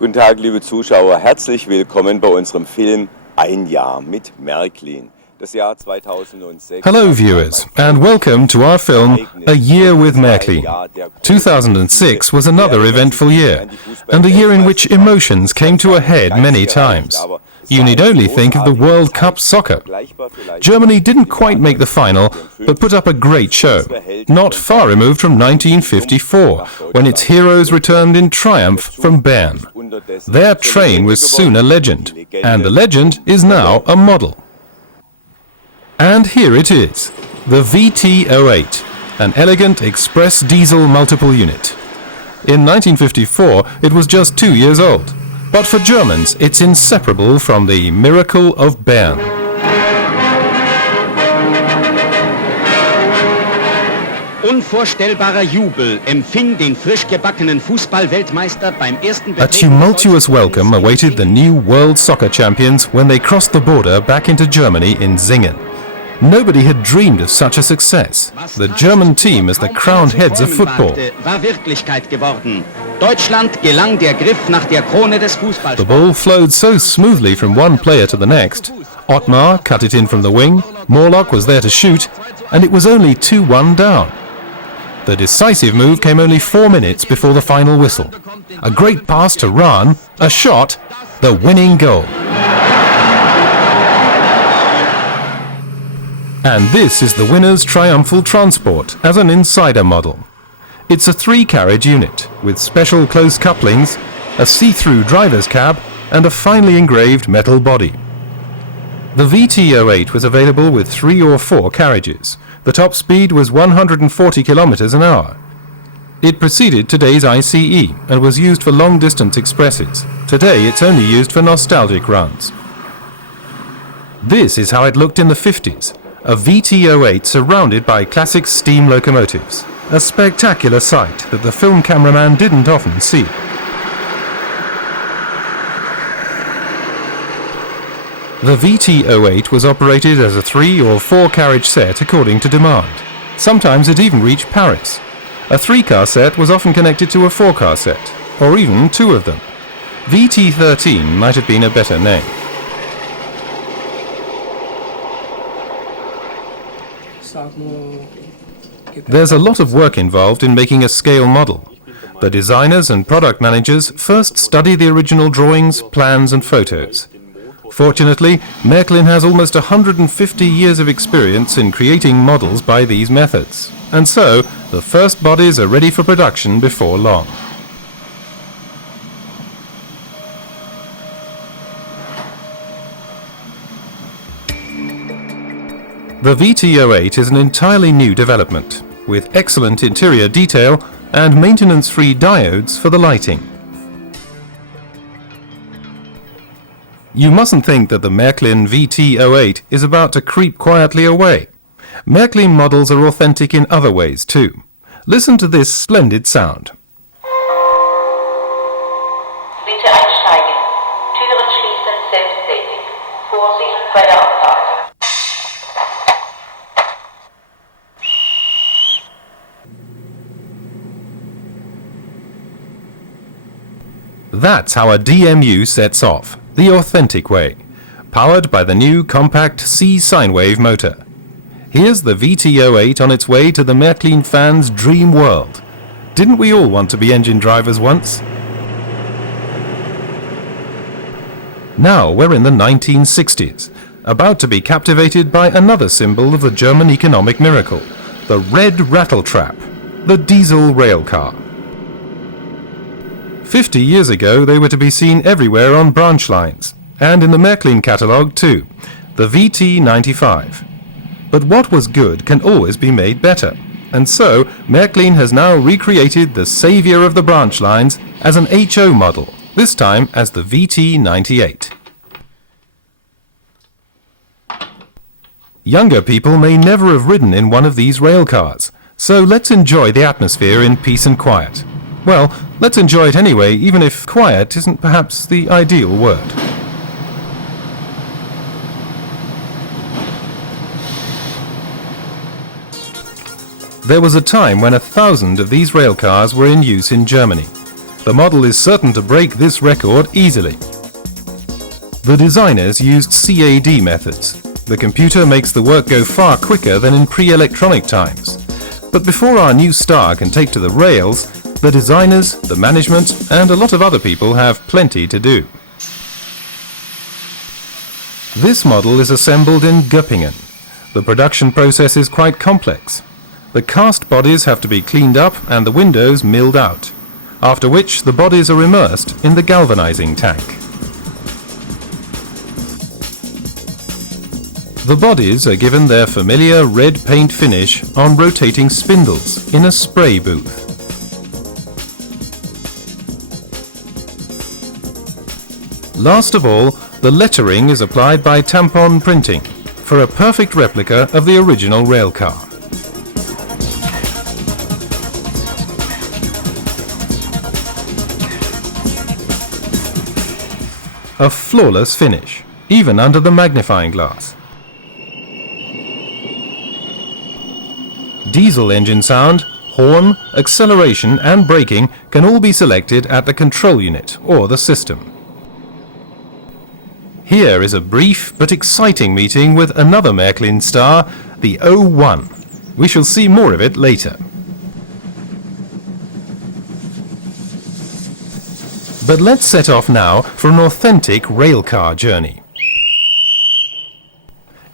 Guten Tag, liebe Zuschauer. Herzlich willkommen bei unserem Film Ein Jahr mit Merklin. Hello viewers, and welcome to our film A Year with Merklin. 2006 was another eventful year, and a year in which emotions came to a head many times. You need only think of the World Cup soccer. Germany didn't quite make the final, but put up a great show, not far removed from 1954, when its heroes returned in triumph from Bern. Their train was soon a legend, and the legend is now a model. And here it is, the VT-08, an elegant express diesel multiple unit. In 1954, it was just 2 years old, but for Germans, it's inseparable from the miracle of Bern. Unvorstellbarer Jubel empfing den frisch gebackenen Fußball-Weltmeister beim ersten A tumultuous welcome awaited the new world soccer champions when they crossed the border back into Germany in Singen. Nobody had dreamed of such a success. The German team as the crowned heads of football. The ball flowed so smoothly from one player to the next. Ottmar cut it in from the wing, Morlock was there to shoot, and it was only 2-1 down. The decisive move came only 4 minutes before the final whistle. A great pass to Rahn, a shot, the winning goal. And this is the winner's triumphal transport as an insider model. It's a 3-carriage unit with special close couplings, a see-through driver's cab and a finely engraved metal body. The VT-08 was available with 3 or 4 carriages. The top speed was 140 kilometers an hour. It preceded today's ICE and was used for long-distance expresses. Today it's only used for nostalgic runs. This is how it looked in the 50s. A VT-08 surrounded by classic steam locomotives. A spectacular sight that the film cameraman didn't often see. The VT-08 was operated as a 3 or 4 carriage set according to demand. Sometimes it even reached Paris. A 3-car set was often connected to a 4-car set, or even 2 of them. VT-13 might have been a better name. There's a lot of work involved in making a scale model. The designers and product managers first study the original drawings, plans and photos. Fortunately, Merklin has almost 150 years of experience in creating models by these methods, and so the first bodies are ready for production before long. The VT-08 is an entirely new development, with excellent interior detail and maintenance-free diodes for the lighting. You mustn't think that the Merklin VT-08 is about to creep quietly away. Merklin models are authentic in other ways too. Listen to this splendid sound. Bitte einsteigen. Türen schließen selbsttätig. Vorsicht bei der Abfahrt. That's how a DMU sets off, the authentic way, powered by the new compact C sine wave motor. Here's the VT-08 on its way to the Merklin fans' dream world. Didn't we all want to be engine drivers once? Now we're in the 1960s, about to be captivated by another symbol of the German economic miracle, the red rattletrap, the diesel railcar. 50 years ago, they were to be seen everywhere on branch lines, and in the Merklin catalogue too, the VT-95. But what was good can always be made better, and so Merklin has now recreated the saviour of the branch lines as an HO model, this time as the VT-98. Younger people may never have ridden in one of these rail cars, so let's enjoy the atmosphere in peace and quiet. Well, let's enjoy it anyway, even if quiet isn't perhaps the ideal word. There was a time when 1,000 of these railcars were in use in Germany. The model is certain to break this record easily. The designers used CAD methods. The computer makes the work go far quicker than in pre-electronic times. But before our new star can take to the rails, the designers, the management, and a lot of other people have plenty to do. This model is assembled in Göppingen. The production process is quite complex. The cast bodies have to be cleaned up and the windows milled out, after which the bodies are immersed in the galvanizing tank. The bodies are given their familiar red paint finish on rotating spindles in a spray booth. Last of all, the lettering is applied by tampon printing for a perfect replica of the original railcar. A flawless finish, even under the magnifying glass. Diesel engine sound, horn, acceleration and braking can all be selected at the control unit or the system. Here is a brief but exciting meeting with another Merklin star, the 01. We shall see more of it later. But let's set off now for an authentic railcar journey.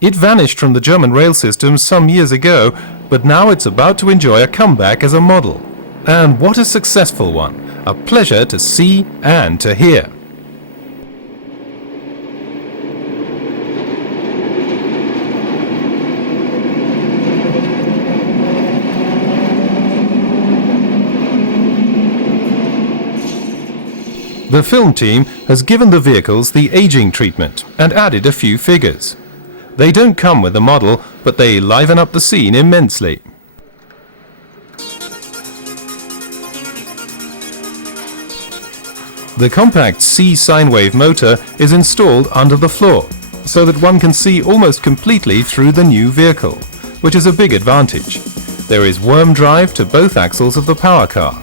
It vanished from the German rail system some years ago, but now it's about to enjoy a comeback as a model. And what a successful one! A pleasure to see and to hear. The film team has given the vehicles the aging treatment and added a few figures. They don't come with the model, but they liven up the scene immensely. The compact C sine wave motor is installed under the floor, so that one can see almost completely through the new vehicle, which is a big advantage. There is worm drive to both axles of the power car.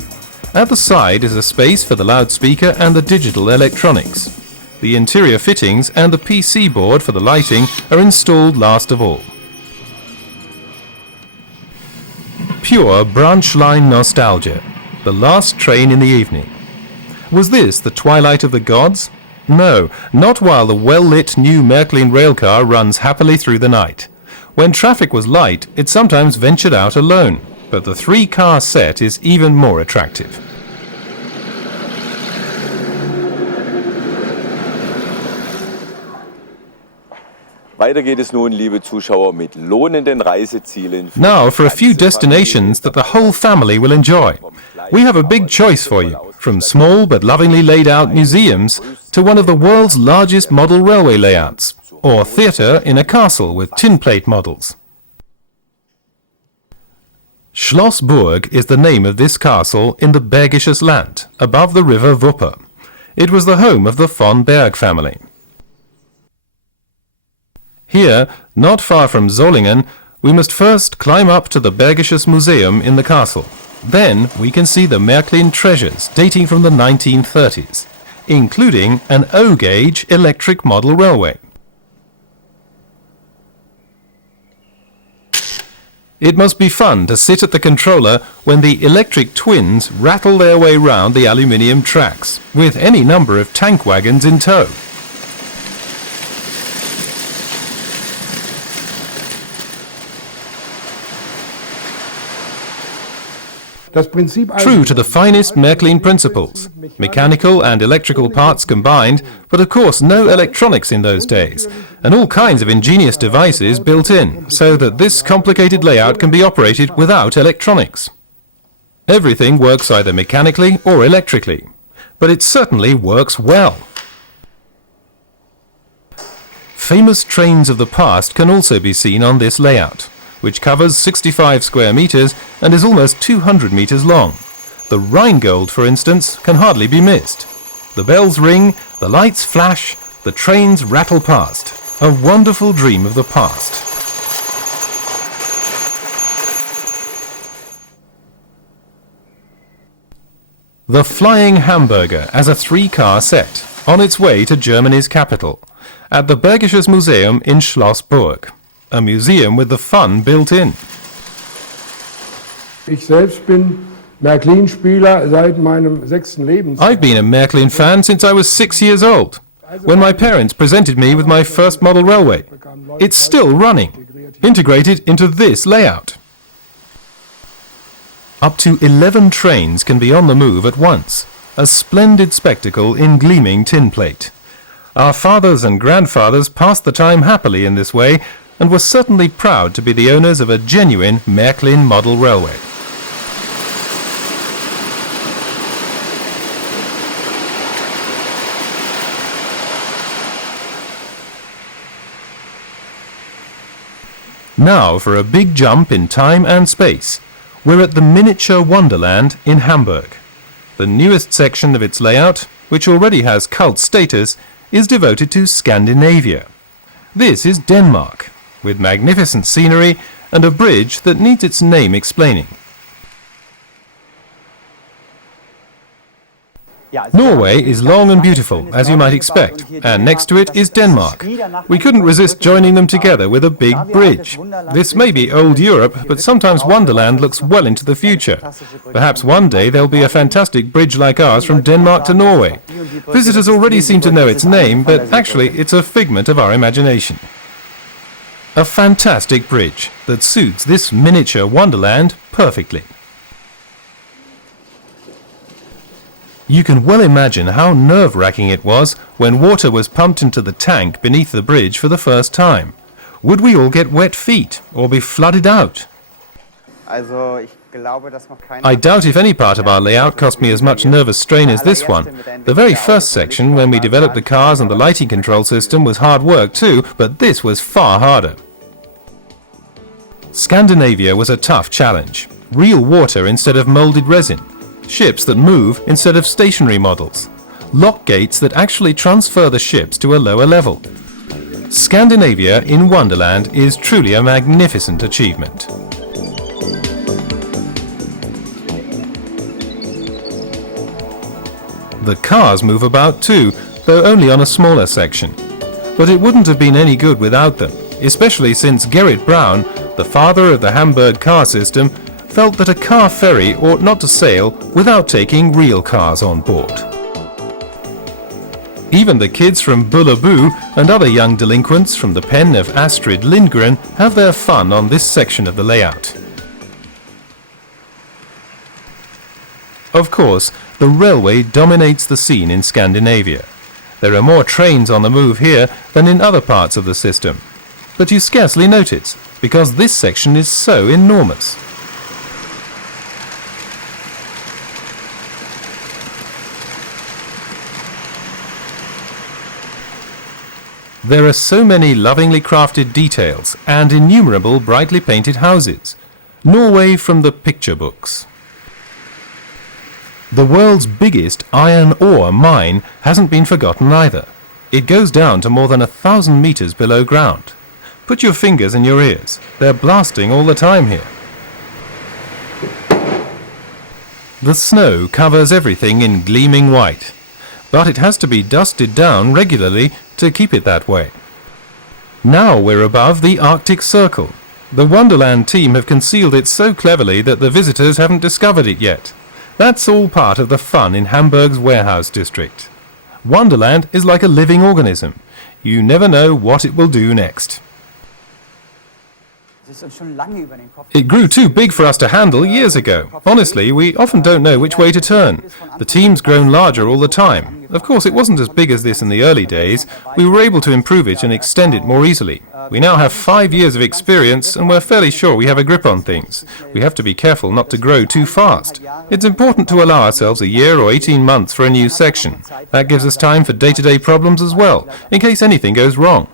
At the side is a space for the loudspeaker and the digital electronics. The interior fittings and the PC board for the lighting are installed last of all. Pure branch line nostalgia. The last train in the evening. Was this the twilight of the gods? No, not while the well-lit new Merklin railcar runs happily through the night. When traffic was light, it sometimes ventured out alone, but the three-car set is even more attractive. Weiter geht es nun, liebe Zuschauer, mit lohnenden Reisezielen. Now for a few destinations that the whole family will enjoy. We have a big choice for you, from small but lovingly laid out museums to one of the world's largest model railway layouts, or theatre in a castle with tin plate models. Schlossberg is the name of this castle in the Bergisches Land, above the river Wupper. It was the home of the von Berg family. Here, not far from Solingen, we must first climb up to the Bergisches Museum in the castle. Then we can see the Merklin treasures dating from the 1930s, including an O-gauge electric model railway. It must be fun to sit at the controller when the electric twins rattle their way round the aluminium tracks, with any number of tank wagons in tow. True to the finest Merklin principles, mechanical and electrical parts combined, but of course no electronics in those days, and all kinds of ingenious devices built in, so that this complicated layout can be operated without electronics. Everything works either mechanically or electrically, but it certainly works well. Famous trains of the past can also be seen on this layout, which covers 65 square meters and is almost 200 meters long. The Rheingold, for instance, can hardly be missed. The bells ring, the lights flash, the trains rattle past. A wonderful dream of the past. The Flying Hamburger as a 3-car set, on its way to Germany's capital, at the Bergisches Museum in Schlossberg, a museum with the fun built in. Ich selbst bin Merklin-Spieler seit meinem 6. Lebensjahr. I've been a Merklin fan since I was 6 years old, when my parents presented me with my first model railway. It's still running, integrated into this layout. Up to 11 trains can be on the move at once, a splendid spectacle in gleaming tin plate. Our fathers and grandfathers passed the time happily in this way and were certainly proud to be the owners of a genuine Merklin model railway. Now for a big jump in time and space. We're at the miniature Wonderland in Hamburg. The newest section of its layout, which already has cult status, is devoted to Scandinavia. This is Denmark, with magnificent scenery and a bridge that needs its name explaining. Norway is long and beautiful, as you might expect, and next to it is Denmark. We couldn't resist joining them together with a big bridge. This may be old Europe, but sometimes Wonderland looks well into the future. Perhaps one day there'll be a fantastic bridge like ours from Denmark to Norway. Visitors already seem to know its name, but actually it's a figment of our imagination. A fantastic bridge that suits this miniature Wonderland perfectly. You can well imagine how nerve-wracking it was when water was pumped into the tank beneath the bridge for the first time. Would we all get wet feet or be flooded out? I doubt if any part of our layout cost me as much nervous strain as this one. The very first section, when we developed the cars and the lighting control system, was hard work too, but this was far harder. Scandinavia was a tough challenge. Real water instead of moulded resin. Ships that move instead of stationary models. Lock gates that actually transfer the ships to a lower level. Scandinavia in Wonderland is truly a magnificent achievement. The cars move about too, though only on a smaller section. But it wouldn't have been any good without them, especially since Gerrit Braun, the father of the Hamburg car system, felt that a car ferry ought not to sail without taking real cars on board. Even the kids from Bullaboo and other young delinquents from the pen of Astrid Lindgren have their fun on this section of the layout. Of course, the railway dominates the scene in Scandinavia. There are more trains on the move here than in other parts of the system. But you scarcely notice, because this section is so enormous. There are so many lovingly crafted details and innumerable brightly painted houses. Norway from the picture books. The world's biggest iron ore mine hasn't been forgotten either. It goes down to more than 1,000 meters below ground. Put your fingers in your ears. They're blasting all the time here. The snow covers everything in gleaming white, but it has to be dusted down regularly to keep it that way. Now we're above the Arctic Circle. The Wonderland team have concealed it so cleverly that the visitors haven't discovered it yet. That's all part of the fun in Hamburg's warehouse district. Wonderland is like a living organism. You never know what it will do next. It grew too big for us to handle years ago. Honestly, we often don't know which way to turn. The team's grown larger all the time. Of course, it wasn't as big as this in the early days. We were able to improve it and extend it more easily. We now have 5 years of experience and we're fairly sure we have a grip on things. We have to be careful not to grow too fast. It's important to allow ourselves a year or 18 months for a new section. That gives us time for day-to-day problems as well, in case anything goes wrong.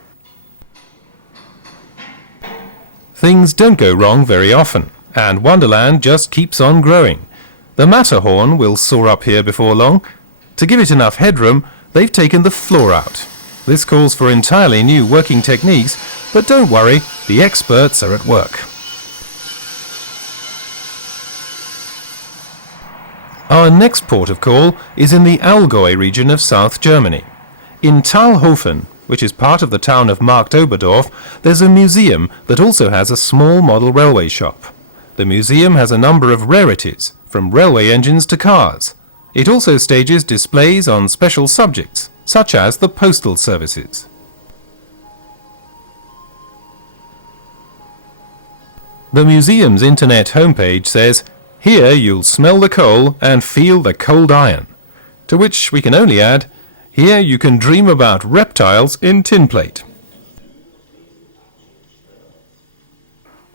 Things don't go wrong very often, and Wonderland just keeps on growing. The Matterhorn will soar up here before long. To give it enough headroom, they've taken the floor out. This calls for entirely new working techniques, but don't worry, the experts are at work. Our next port of call is in the Allgäu region of South Germany. In Thalhofen, which is part of the town of Marktoberdorf, there's a museum that also has a small model railway shop. The museum has a number of rarities, from railway engines to cars. It also stages displays on special subjects, such as the postal services. The museum's internet homepage says, "Here you'll smell the coal and feel the cold iron." To which we can only add, "Here you can dream about reptiles in tin plate."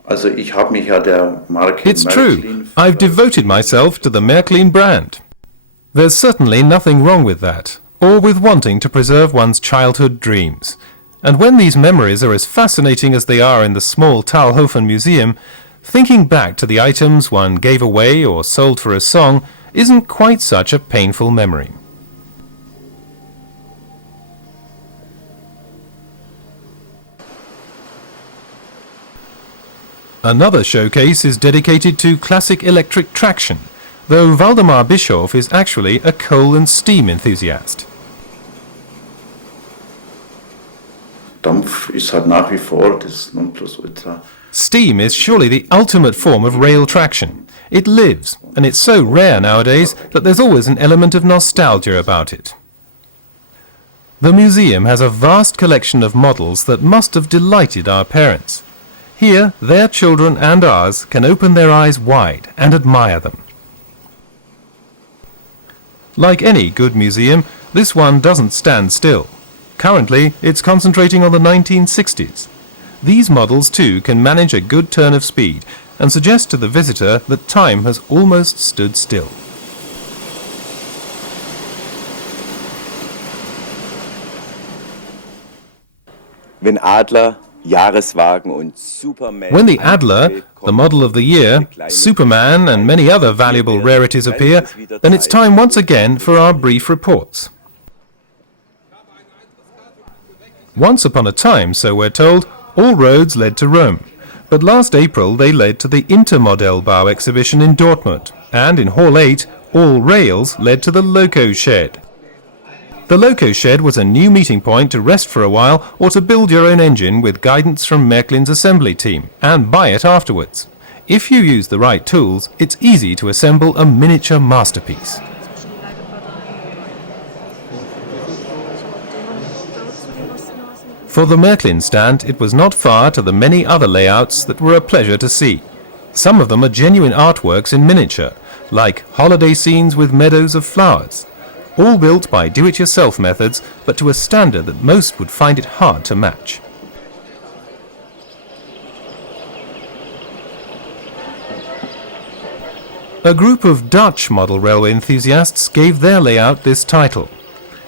It's true, I've devoted myself to the Merklin brand. There's certainly nothing wrong with that, or with wanting to preserve one's childhood dreams. And when these memories are as fascinating as they are in the small Thalhofen Museum, thinking back to the items one gave away or sold for a song isn't quite such a painful memory. Another showcase is dedicated to classic electric traction, though Waldemar Bischof is actually a coal and steam enthusiast. Steam is surely the ultimate form of rail traction. It lives, and it's so rare nowadays that there's always an element of nostalgia about it. The museum has a vast collection of models that must have delighted our parents. Here, their children and ours can open their eyes wide and admire them. Like any good museum, this one doesn't stand still. Currently, it's concentrating on the 1960s. These models, too, can manage a good turn of speed and suggest to the visitor that time has almost stood still. Wenn Adler, Jahreswagen und Superman When the Adler, the model of the year, Superman and many other valuable rarities appear, then it's time once again for our brief reports. Once upon a time, so we're told, all roads led to Rome. But last April they led to the Intermodellbau exhibition in Dortmund, and in Hall 8, all rails led to the Loco Shed. The Loco Shed was a new meeting point to rest for a while or to build your own engine with guidance from Merklin's assembly team, and buy it afterwards. If you use the right tools, it's easy to assemble a miniature masterpiece. For the Merklin stand, it was not far to the many other layouts that were a pleasure to see. Some of them are genuine artworks in miniature, like holiday scenes with meadows of flowers. All built by do-it-yourself methods, but to a standard that most would find it hard to match. A group of Dutch model railway enthusiasts gave their layout this title.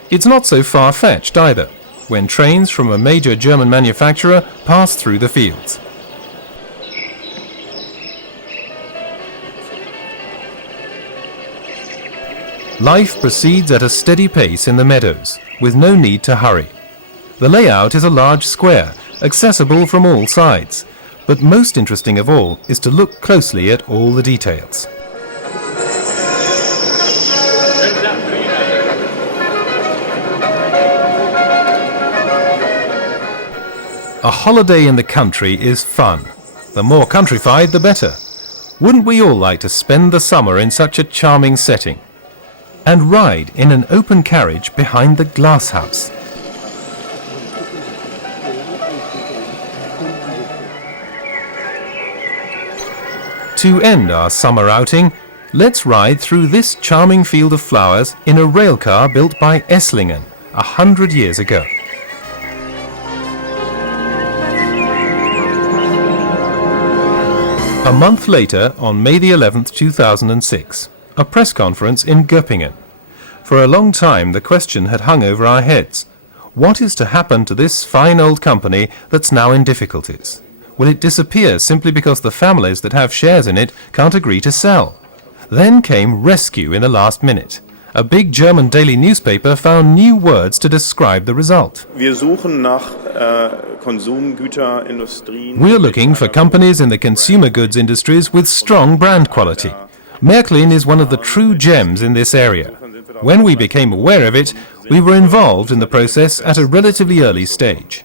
It's not so far-fetched either, when trains from a major German manufacturer pass through the fields. Life proceeds at a steady pace in the meadows, with no need to hurry. The layout is a large square, accessible from all sides, but most interesting of all is to look closely at all the details. A holiday in the country is fun. The more countrified, the better. Wouldn't we all like to spend the summer in such a charming setting? And ride in an open carriage behind the glass house. To end our summer outing, let's ride through this charming field of flowers in a railcar built by Esslingen 100 years ago. A month later, on May the 11th, 2006, a press conference in Göppingen. For a long time the question had hung over our heads. What is to happen to this fine old company that's now in difficulties? Will it disappear simply because the families that have shares in it can't agree to sell? Then came rescue in the last minute. A big German daily newspaper found new words to describe the result. Wir suchen nach Konsumgüterindustrien. We're looking for companies in the consumer goods industries with strong brand quality. Merklin is one of the true gems in this area. When we became aware of it, we were involved in the process at a relatively early stage.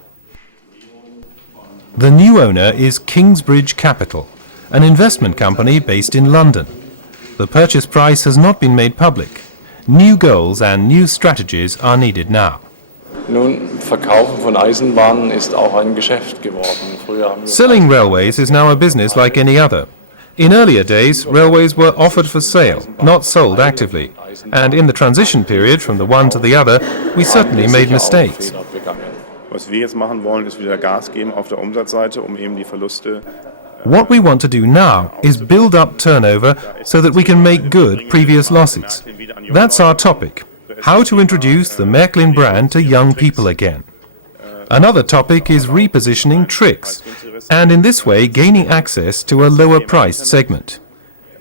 The new owner is Kingsbridge Capital, an investment company based in London. The purchase price has not been made public. New goals and new strategies are needed now. Nun, Verkaufen von Eisenbahnen ist auch ein Geschäft geworden. Früher haben wir Selling railways is now a business like any other. In earlier days, railways were offered for sale, not sold actively. And in the transition period from the one to the other, we certainly made mistakes. Fehler begangen. Was wir jetzt machen wollen, ist wieder Gas geben auf der Umsatzseite, eben die Verluste. What we want to do now is build up turnover so that we can make good previous losses. That's our topic. How to introduce the Merklin brand to young people again. Another topic is repositioning tricks, and in this way gaining access to a lower priced segment.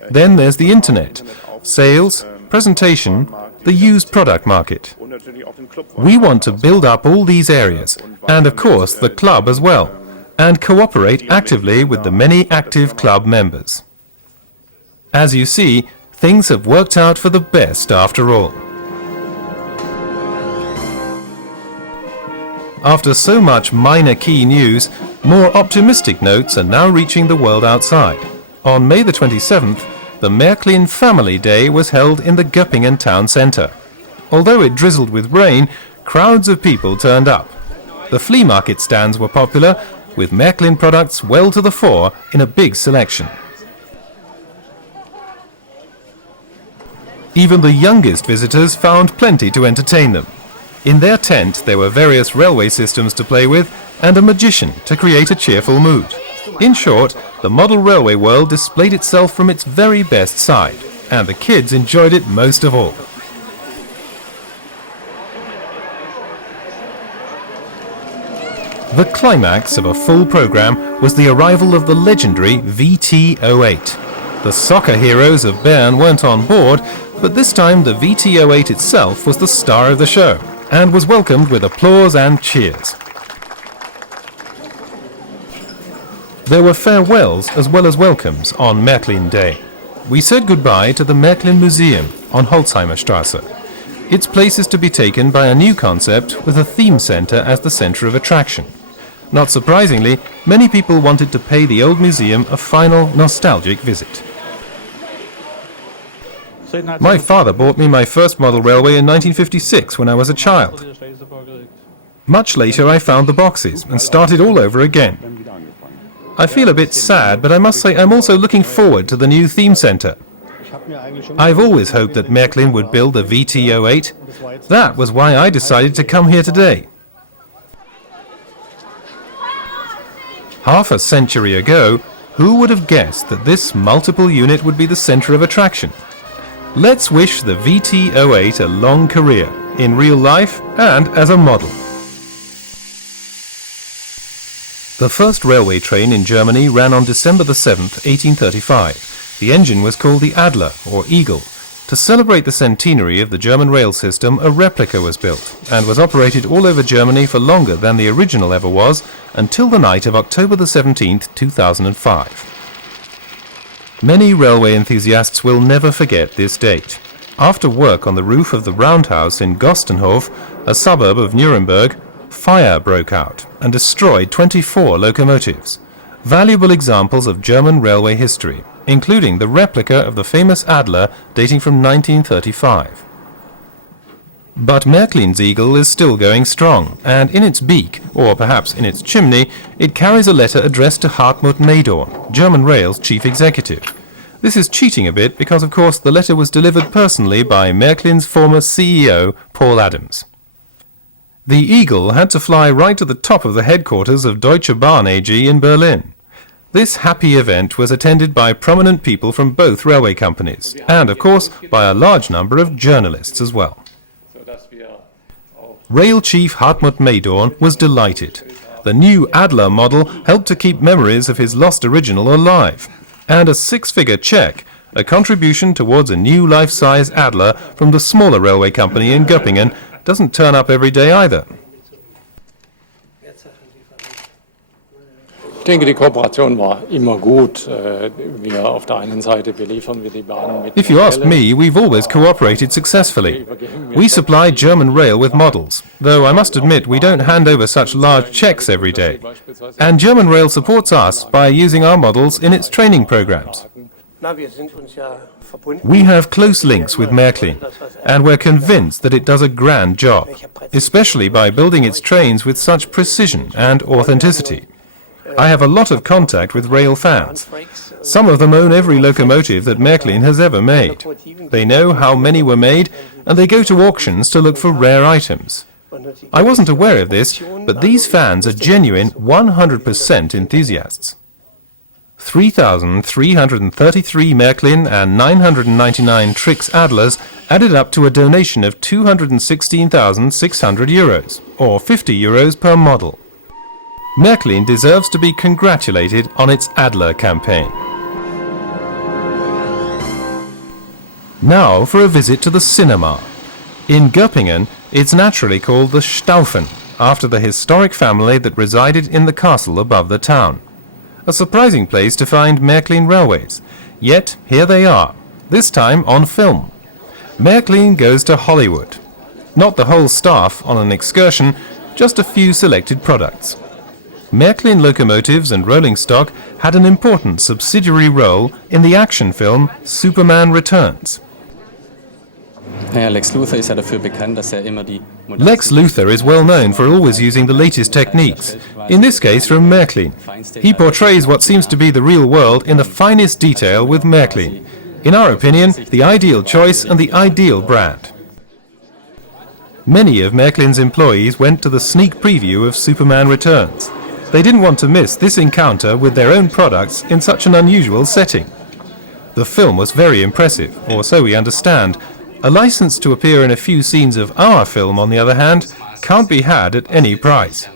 Then there's the internet, sales, presentation, the used product market. We want to build up all these areas, and of course the club as well, and cooperate actively with the many active club members. As you see, things have worked out for the best after all. After so much minor key news, more optimistic notes are now reaching the world outside. On May the 27th, the Merklin Family Day was held in the Göppingen town centre. Although it drizzled with rain, crowds of people turned up. The flea market stands were popular, with Merklin products well to the fore in a big selection. Even the youngest visitors found plenty to entertain them. In their tent there were various railway systems to play with and a magician to create a cheerful mood. In short, the model railway world displayed itself from its very best side, and the kids enjoyed it most of all. The climax of a full program was the arrival of the legendary VT-08. The soccer heroes of Bern weren't on board, but this time the VT-08 itself was the star of the show, and was welcomed with applause and cheers. There were farewells as well as welcomes on Merklin Day. We said goodbye to the Merklin Museum on Holzheimer Straße. Its place is to be taken by a new concept with a theme centre as the centre of attraction. Not surprisingly, many people wanted to pay the old museum a final nostalgic visit. My father bought me my first model railway in 1956 when I was a child. Much later I found the boxes and started all over again. I feel a bit sad, but I must say I'm also looking forward to the new theme centre. I've always hoped that Merklin would build a VT-08. That was why I decided to come here today. Half a century ago, who would have guessed that this multiple unit would be the centre of attraction? Let's wish the VT-08 a long career, in real life and as a model. The first railway train in Germany ran on December the 7th, 1835. The engine was called the Adler, or Eagle. To celebrate the centenary of the German rail system, a replica was built, and was operated all over Germany for longer than the original ever was, until the night of October the 17th, 2005. Many railway enthusiasts will never forget this date. After work on the roof of the Roundhouse in Gostenhof, a suburb of Nuremberg, fire broke out and destroyed 24 locomotives. Valuable examples of German railway history, including the replica of the famous Adler dating from 1935. But Merklin's Eagle is still going strong, and in its beak, or perhaps in its chimney, it carries a letter addressed to Hartmut Maydorn, German Rail's chief executive. This is cheating a bit because, of course, the letter was delivered personally by Merklin's former CEO, Paul Adams. The Eagle had to fly right to the top of the headquarters of Deutsche Bahn AG in Berlin. This happy event was attended by prominent people from both railway companies, and, of course, by a large number of journalists as well. Rail Chief Hartmut Maydorn was delighted. The new Adler model helped to keep memories of his lost original alive. And a six-figure cheque, a contribution towards a new life-size Adler from the smaller railway company in Göppingen, doesn't turn up every day either. Ich denke, die Kooperation war immer gut. Wir auf der einen Seite beliefern wir die Bahn mit If you ask me, we've always cooperated successfully. We supply German Rail with models, though I must admit we don't hand over such large checks every day. And German Rail supports us by using our models in its training programs. We have close links with Merklin, and we're convinced that it does a grand job, especially by building its trains with such precision and authenticity. I have a lot of contact with rail fans. Some of them own every locomotive that Merklin has ever made. They know how many were made, and they go to auctions to look for rare items. I wasn't aware of this, but these fans are genuine 100% enthusiasts. 3,333 Merklin and 999 Trix Adlers added up to a donation of 216,600 euros, or 50 euros per model. Merklin deserves to be congratulated on its Adler campaign. Now for a visit to the cinema. In Göppingen, it's naturally called the Staufen, after the historic family that resided in the castle above the town. A surprising place to find Merklin railways. Yet, here they are, this time on film. Merklin goes to Hollywood. Not the whole staff on an excursion, just a few selected products. Merklin locomotives and rolling stock had an important subsidiary role in the action film Superman Returns. Lex Luthor is well known for always using the latest techniques, in this case from Merklin. He portrays what seems to be the real world in the finest detail with Merklin. In our opinion, the ideal choice and the ideal brand. Many of Merklin's employees went to the sneak preview of Superman Returns. They didn't want to miss this encounter with their own products in such an unusual setting. The film was very impressive, or so we understand. A license to appear in a few scenes of our film, on the other hand, can't be had at any price.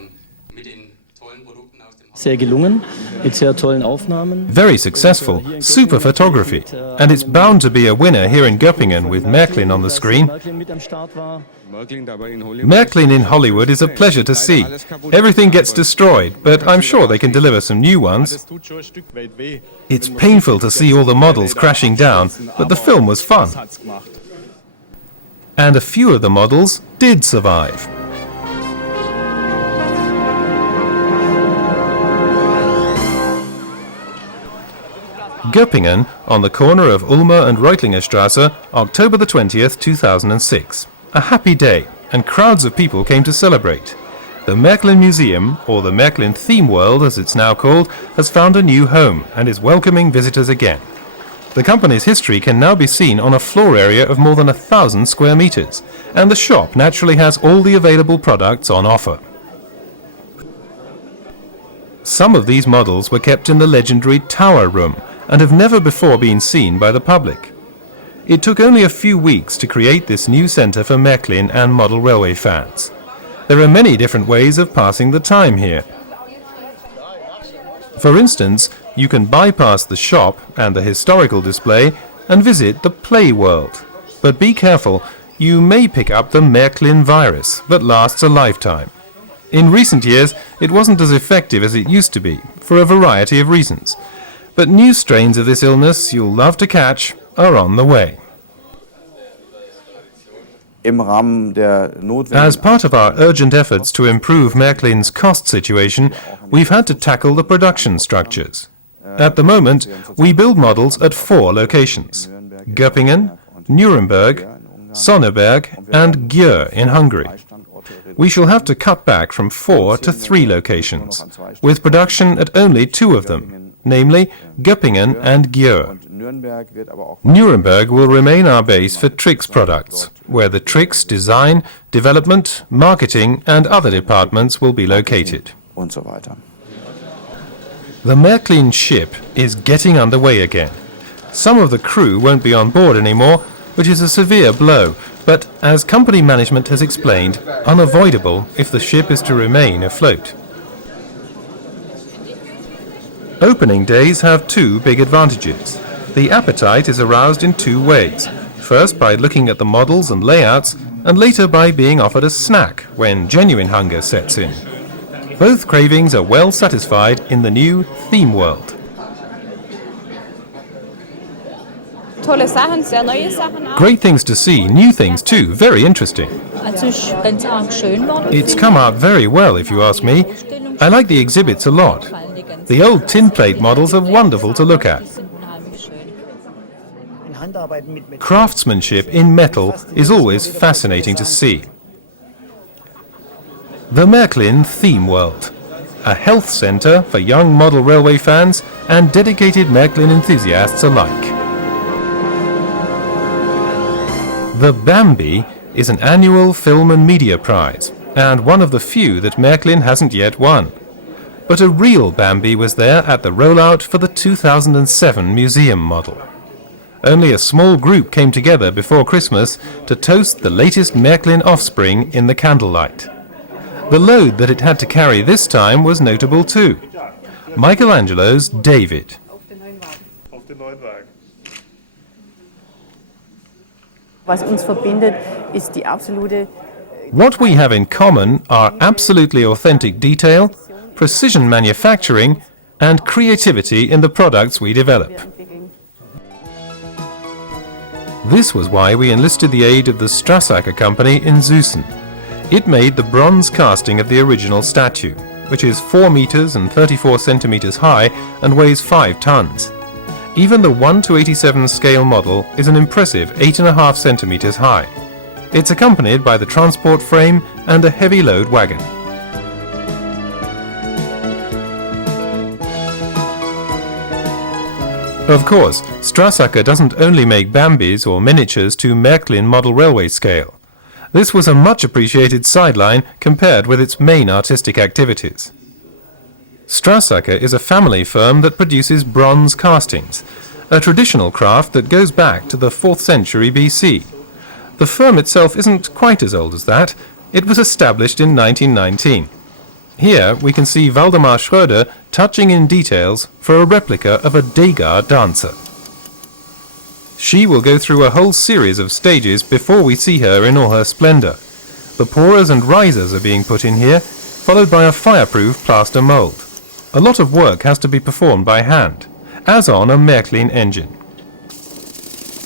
Very successful, super photography, and it's bound to be a winner here in Göppingen with Merklin on the screen. Merklin in Hollywood is a pleasure to see. Everything gets destroyed, but I'm sure they can deliver some new ones. It's painful to see all the models crashing down, but the film was fun. And a few of the models did survive. Göppingen, on the corner of Ulmer and Reutlingerstrasse, October the 20th, 2006. A happy day, and crowds of people came to celebrate. The Merklin Museum, or the Merklin Theme World as it's now called, has found a new home and is welcoming visitors again. The company's history can now be seen on a floor area of more than 1,000 square meters, and the shop naturally has all the available products on offer. Some of these models were kept in the legendary Tower Room and have never before been seen by the public. It took only a few weeks to create this new centre for Merklin and model railway fans. There are many different ways of passing the time here. For instance, you can bypass the shop and the historical display and visit the play world. But be careful, you may pick up the Merklin virus that lasts a lifetime. In recent years, it wasn't as effective as it used to be, for a variety of reasons. But new strains of this illness you'll love to catch are on the way. As part of our urgent efforts to improve Merklin's cost situation, we've had to tackle the production structures. At the moment, we build models at 4 locations: Göppingen, Nuremberg, Sonneberg and Győr in Hungary. We shall have to cut back from 4 to 3 locations, with production at only 2 of them, namely Göppingen and Győr. Nuremberg will remain our base for Trix products, where the Trix design, development, marketing and other departments will be located. The Merklin ship is getting underway again. Some of the crew won't be on board anymore, which is a severe blow, but as company management has explained, unavoidable if the ship is to remain afloat. Opening days have 2 big advantages. The appetite is aroused in 2 ways. First by looking at the models and layouts, and later by being offered a snack when genuine hunger sets in. Both cravings are well satisfied in the new theme world. Tolle Sachen, sehr neue Sachen auch. Great things to see, new things too, very interesting. Also ist ganz arg schön war. It's come out very well if you ask me. I like the exhibits a lot. The old tin plate models are wonderful to look at. Craftsmanship in metal is always fascinating to see. The Merklin Theme World, a health centre for young model railway fans and dedicated Merklin enthusiasts alike. The Bambi is an annual film and media prize, and one of the few that Merklin hasn't yet won. But a real Bambi was there at the rollout for the 2007 museum model. Only a small group came together before Christmas to toast the latest Merklin offspring in the candlelight. The load that it had to carry this time was notable too. Michelangelo's David. Was uns verbindet, ist die absolute. What we have in common are absolutely authentic detail, precision manufacturing, and creativity in the products we develop. This was why we enlisted the aid of the Strassacker company in Süßen. It made the bronze casting of the original statue, which is 4 meters and 34 centimeters high and weighs 5 tons. Even the 1:87 scale model is an impressive 8.5 centimeters high. It's accompanied by the transport frame and a heavy load wagon. Of course, Strassacker doesn't only make Bambis or miniatures to Merklin model railway scale. This was a much appreciated sideline compared with its main artistic activities. Strassacker is a family firm that produces bronze castings, a traditional craft that goes back to the 4th century BC. The firm itself isn't quite as old as that. It was established in 1919. Here we can see Waldemar Schröder touching in details for a replica of a Degar dancer. She will go through a whole series of stages before we see her in all her splendour. The pourers and risers are being put in here, followed by a fireproof plaster mould. A lot of work has to be performed by hand, as on a Merklin engine.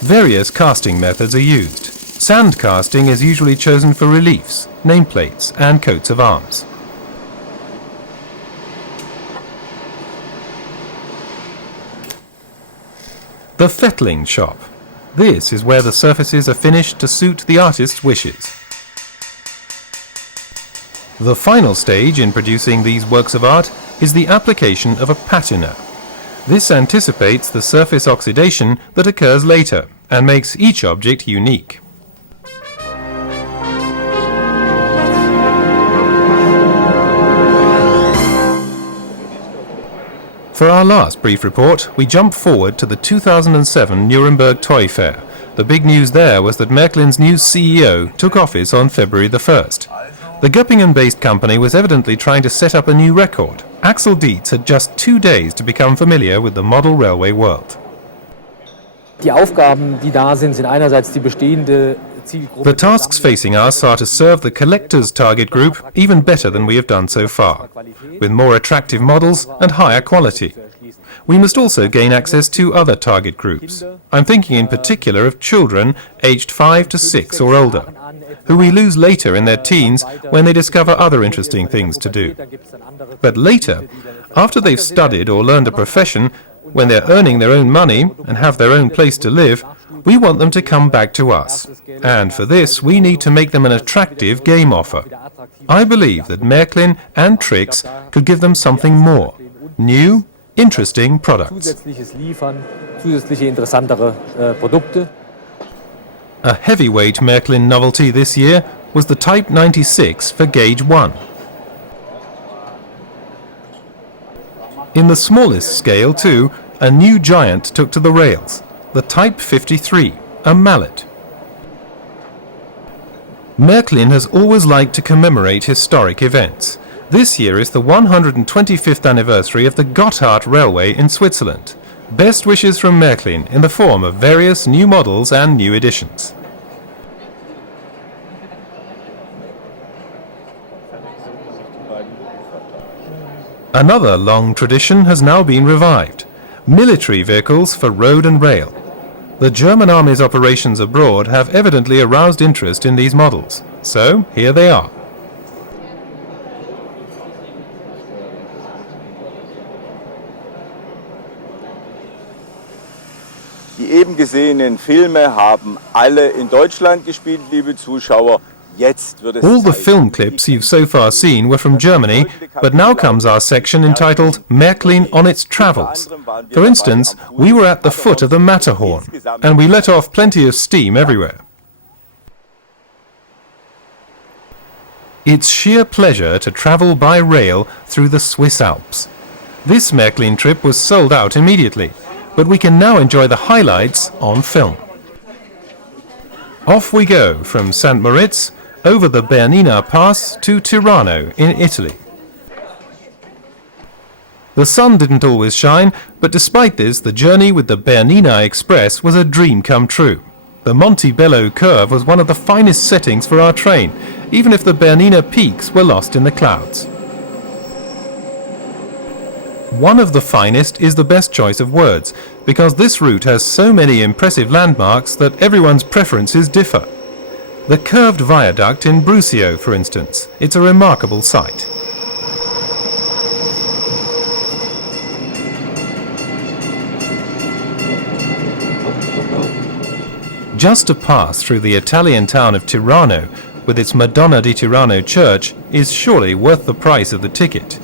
Various casting methods are used. Sand casting is usually chosen for reliefs, nameplates and coats of arms. The fettling shop. This is where the surfaces are finished to suit the artist's wishes. The final stage in producing these works of art is the application of a patina. This anticipates the surface oxidation that occurs later and makes each object unique. For our last brief report, we jump forward to the 2007 Nuremberg Toy Fair. The big news there was that Merklin's new CEO took office on February the 1st. The Göppingen-based company was evidently trying to set up a new record. Axel Dietz had just 2 days to become familiar with the model railway world. Die Aufgaben, die da sind einerseits die bestehende Zielgruppe. The tasks facing us are to serve the collector's target group even better than we have done so far, with more attractive models and higher quality. We must also gain access to other target groups. I'm thinking in particular of children aged 5 to 6 or older, who we lose later in their teens when they discover other interesting things to do. But later, after they've studied or learned a profession, when they're earning their own money and have their own place to live, we want them to come back to us. And for this, we need to make them an attractive game offer. I believe that Merklin and Trix could give them something more. New, interesting products. A heavyweight Merklin novelty this year was the Type 96 for Gauge 1. In the smallest scale, too, a new giant took to the rails, the Type 53, a mallet. Merklin has always liked to commemorate historic events. This year is the 125th anniversary of the Gotthard Railway in Switzerland. Best wishes from Merklin in the form of various new models and new editions. Another long tradition has now been revived: military vehicles for road and rail. The German army's operations abroad have evidently aroused interest in these models, so here they are. Die eben gesehenen Filme haben alle in Deutschland gespielt, liebe Zuschauer. Jetzt wird es All the Zeit. film clips you've so far seen were from Germany, but now comes our section entitled Merklin on its travels. For instance, we were at the foot of the Matterhorn, and we let off plenty of steam everywhere. It's sheer pleasure to travel by rail through the Swiss Alps. This Merklin trip was sold out immediately, but we can now enjoy the highlights on film. Off we go from St. Moritz over the Bernina Pass to Tirano in Italy. The sun didn't always shine, but despite this, the journey with the Bernina Express was a dream come true. The Montebello curve was one of the finest settings for our train, even if the Bernina peaks were lost in the clouds. One of the finest is the best choice of words, because this route has so many impressive landmarks that everyone's preferences differ. The curved viaduct in Brusio, for instance, it's a remarkable sight. Just to pass through the Italian town of Tirano, with its Madonna di Tirano church, is surely worth the price of the ticket.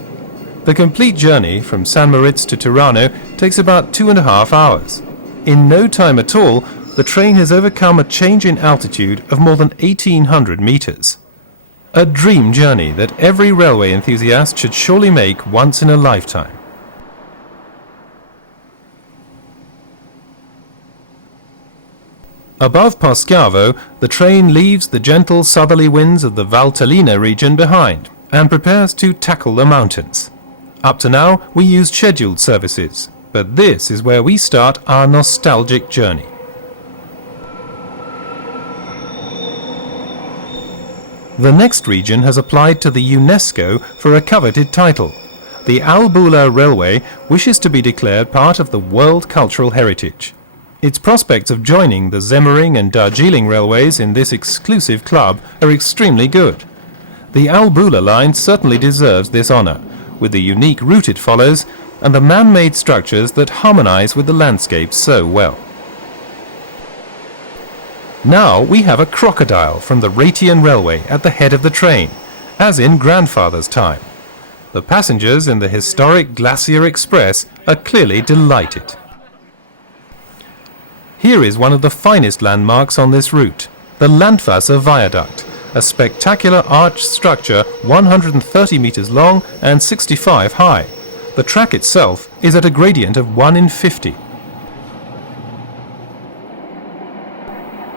The complete journey from San Moritz to Tirano takes about 2.5 hours. In no time at all, the train has overcome a change in altitude of more than 1,800 meters. A dream journey that every railway enthusiast should surely make once in a lifetime. Above Poscavo, the train leaves the gentle southerly winds of the Valtellina region behind and prepares to tackle the mountains. Up to now, we used scheduled services, but this is where we start our nostalgic journey. The next region has applied to the UNESCO for a coveted title. The Albula Railway wishes to be declared part of the World Cultural Heritage. Its prospects of joining the Semmering and Darjeeling railways in this exclusive club are extremely good. The Albula line certainly deserves this honour, with the unique route it follows and the man-made structures that harmonise with the landscape so well. Now we have a crocodile from the Ratian Railway at the head of the train, as in grandfather's time. The passengers in the historic Glacier Express are clearly delighted. Here is one of the finest landmarks on this route, the Landwasser Viaduct, a spectacular arched structure 130 meters long and 65 high. The track itself is at a gradient of 1 in 50.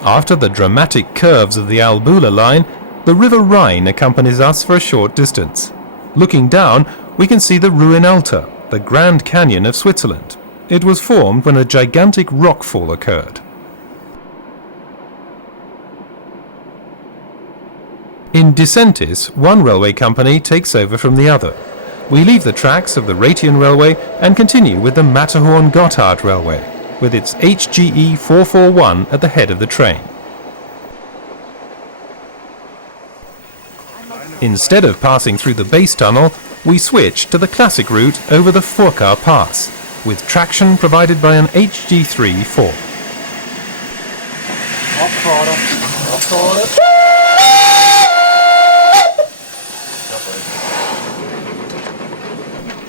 After the dramatic curves of the Albula line, the River Rhine accompanies us for a short distance. Looking down, we can see the Ruinalta, the Grand Canyon of Switzerland. It was formed when a gigantic rockfall occurred. In Disentis, one railway company takes over from the other. We leave the tracks of the Ratian Railway and continue with the Matterhorn-Gotthard Railway, with its HGE 441 at the head of the train. Instead of passing through the base tunnel, we switch to the classic route over the Furka Pass, with traction provided by an HG3 4.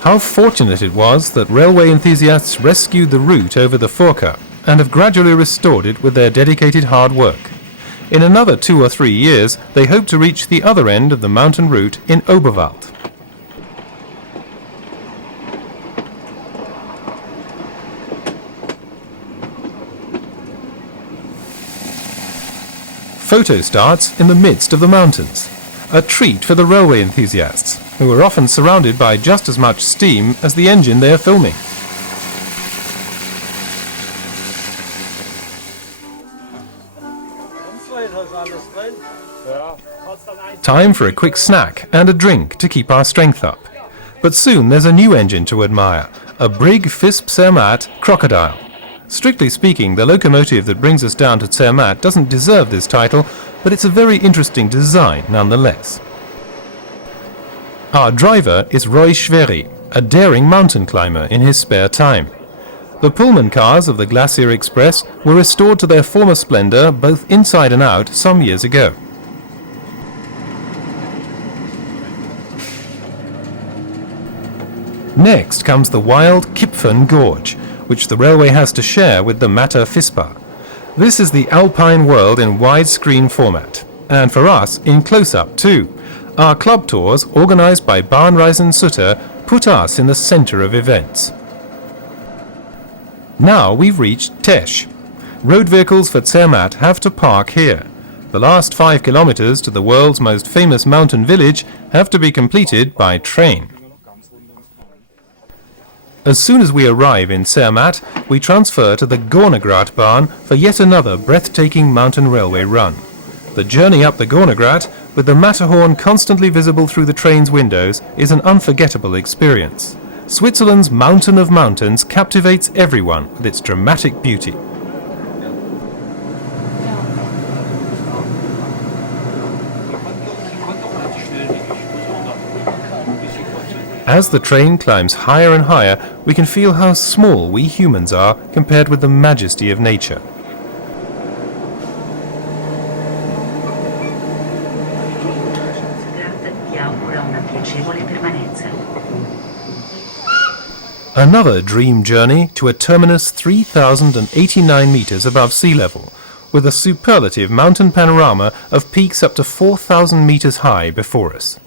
How fortunate it was that railway enthusiasts rescued the route over the Furka and have gradually restored it with their dedicated hard work. In another 2 or 3 years, they hope to reach the other end of the mountain route in Oberwald. Photo starts in the midst of the mountains, a treat for the railway enthusiasts, who are often surrounded by just as much steam as the engine they are filming. Time for a quick snack and a drink to keep our strength up. But soon there's a new engine to admire, a Brig Fisp Zermatt Crocodile. Strictly speaking, the locomotive that brings us down to Zermatt doesn't deserve this title, but it's a very interesting design nonetheless. Our driver is Roy Schwery, a daring mountain climber in his spare time. The Pullman cars of the Glacier Express were restored to their former splendor both inside and out some years ago. Next comes the wild Kipfen Gorge, which the railway has to share with the Matter Fispa. This is the Alpine world in widescreen format, and for us in close-up too. Our club tours, organized by Bahnreisen Sutter, put us in the center of events. Now we've reached Tesch. Road vehicles for Zermatt have to park here. The last 5 kilometers to the world's most famous mountain village have to be completed by train. As soon as we arrive in Zermatt, we transfer to the Gornergratbahn for yet another breathtaking mountain railway run. The journey up the Gornergrat, with the Matterhorn constantly visible through the train's windows, is an unforgettable experience. Switzerland's mountain of mountains captivates everyone with its dramatic beauty. As the train climbs higher and higher, we can feel how small we humans are compared with the majesty of nature. Another dream journey to a terminus 3,089 meters above sea level, with a superlative mountain panorama of peaks up to 4,000 meters high before us.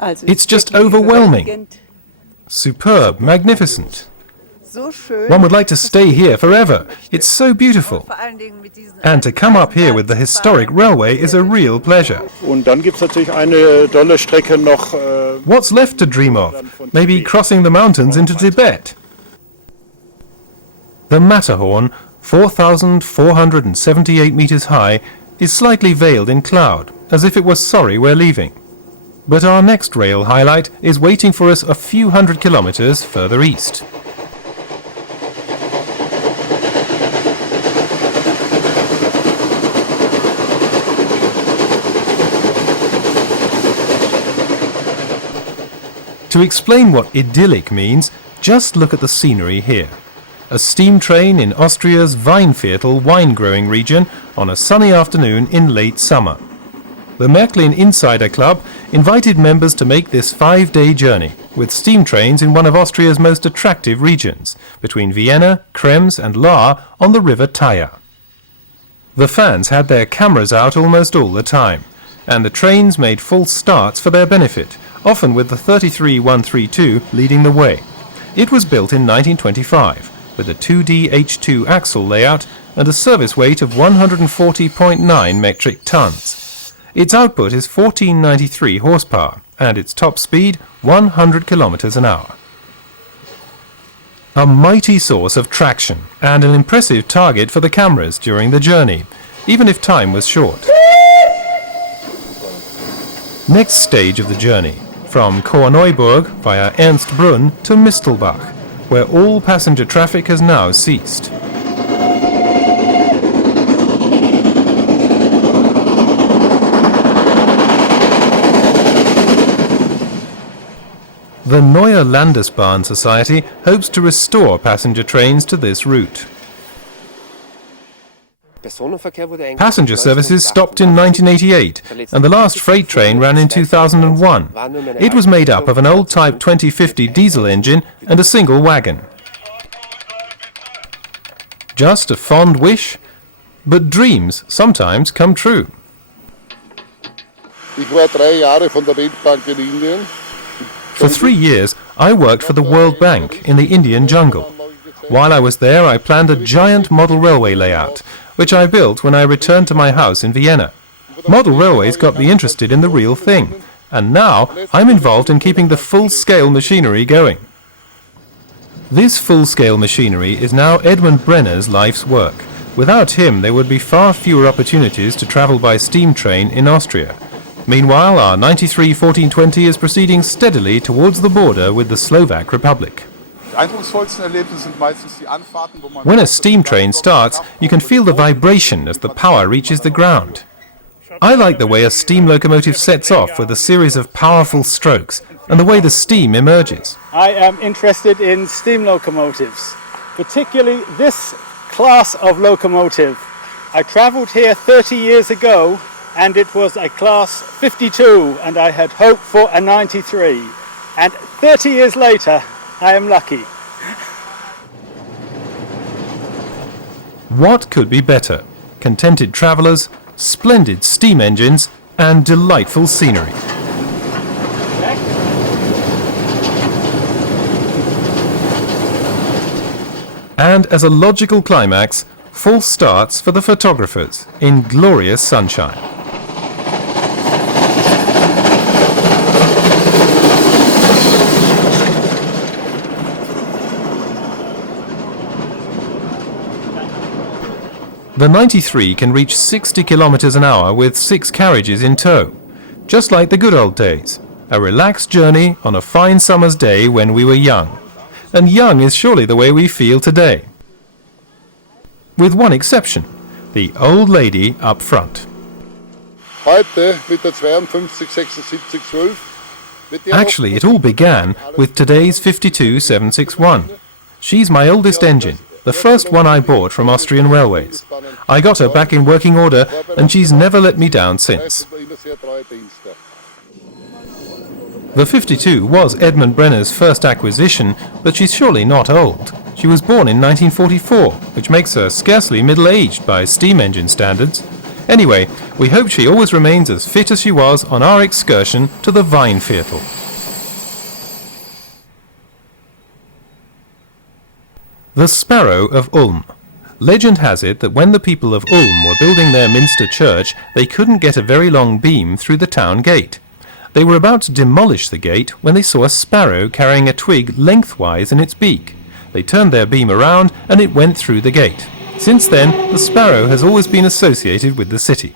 It's just overwhelming. Superb, magnificent. One would like to stay here forever. It's so beautiful. And to come up here with the historic railway is a real pleasure. What's left to dream of? Maybe crossing the mountains into Tibet. The Matterhorn, 4,478 meters high, is slightly veiled in cloud, as if it was sorry we're leaving. But our next rail highlight is waiting for us a few hundred kilometers further east. To explain what idyllic means, just look at the scenery here. A steam train in Austria's Weinviertel wine-growing region on a sunny afternoon in late summer. The Merklin Insider Club invited members to make this 5-day journey with steam trains in one of Austria's most attractive regions, between Vienna, Krems and Lahr on the river Thaya. The fans had their cameras out almost all the time, and the trains made false starts for their benefit, often with the 33132 leading the way. It was built in 1925, with a 2D H2 axle layout and a service weight of 140.9 metric tons. Its output is 1493 horsepower, and its top speed 100 kilometers an hour. A mighty source of traction, and an impressive target for the cameras during the journey, even if time was short. Next stage of the journey, from Korneuburg via Ernstbrunn to Mistelbach, where all passenger traffic has now ceased. The Neue Landesbahn Society hopes to restore passenger trains to this route. Passenger services stopped in 1988, and the last freight train ran in 2001. It was made up of an old Type 2050 diesel engine and a single wagon. Just a fond wish? But dreams sometimes come true. For 3 years, I worked for the World Bank in the Indian jungle. While I was there, I planned a giant model railway layout, which I built when I returned to my house in Vienna. Model railways got me interested in the real thing, and now I'm involved in keeping the full-scale machinery going. This full-scale machinery is now Edmund Brenner's life's work. Without him, there would be far fewer opportunities to travel by steam train in Austria. Meanwhile, our 93 1420 is proceeding steadily towards the border with the Slovak Republic. When a steam train starts, you can feel the vibration as the power reaches the ground. I like the way a steam locomotive sets off with a series of powerful strokes and the way the steam emerges. I am interested in steam locomotives, particularly this class of locomotive. I travelled here 30 years ago and it was a class 52 and I had hoped for a 93. And 30 years later, I am lucky. What could be better? Contented travellers, splendid steam engines, and delightful scenery. And as a logical climax, false starts for the photographers in glorious sunshine. The 93 can reach 60 kilometers an hour with 6 carriages in tow, just like the good old days, a relaxed journey on a fine summer's day when we were young. And young is surely the way we feel today. With one exception, the old lady up front. Actually, it all began with today's 52761. She's my oldest engine, the first one I bought from Austrian Railways. I got her back in working order and she's never let me down since. The 52 was Edmund Brenner's first acquisition, but she's surely not old. She was born in 1944, which makes her scarcely middle-aged by steam engine standards. Anyway, we hope she always remains as fit as she was on our excursion to the Weinviertel. The Sparrow of Ulm. Legend has it that when the people of Ulm were building their Minster church, they couldn't get a very long beam through the town gate. They were about to demolish the gate when they saw a sparrow carrying a twig lengthwise in its beak. They turned their beam around and it went through the gate. Since then, the sparrow has always been associated with the city.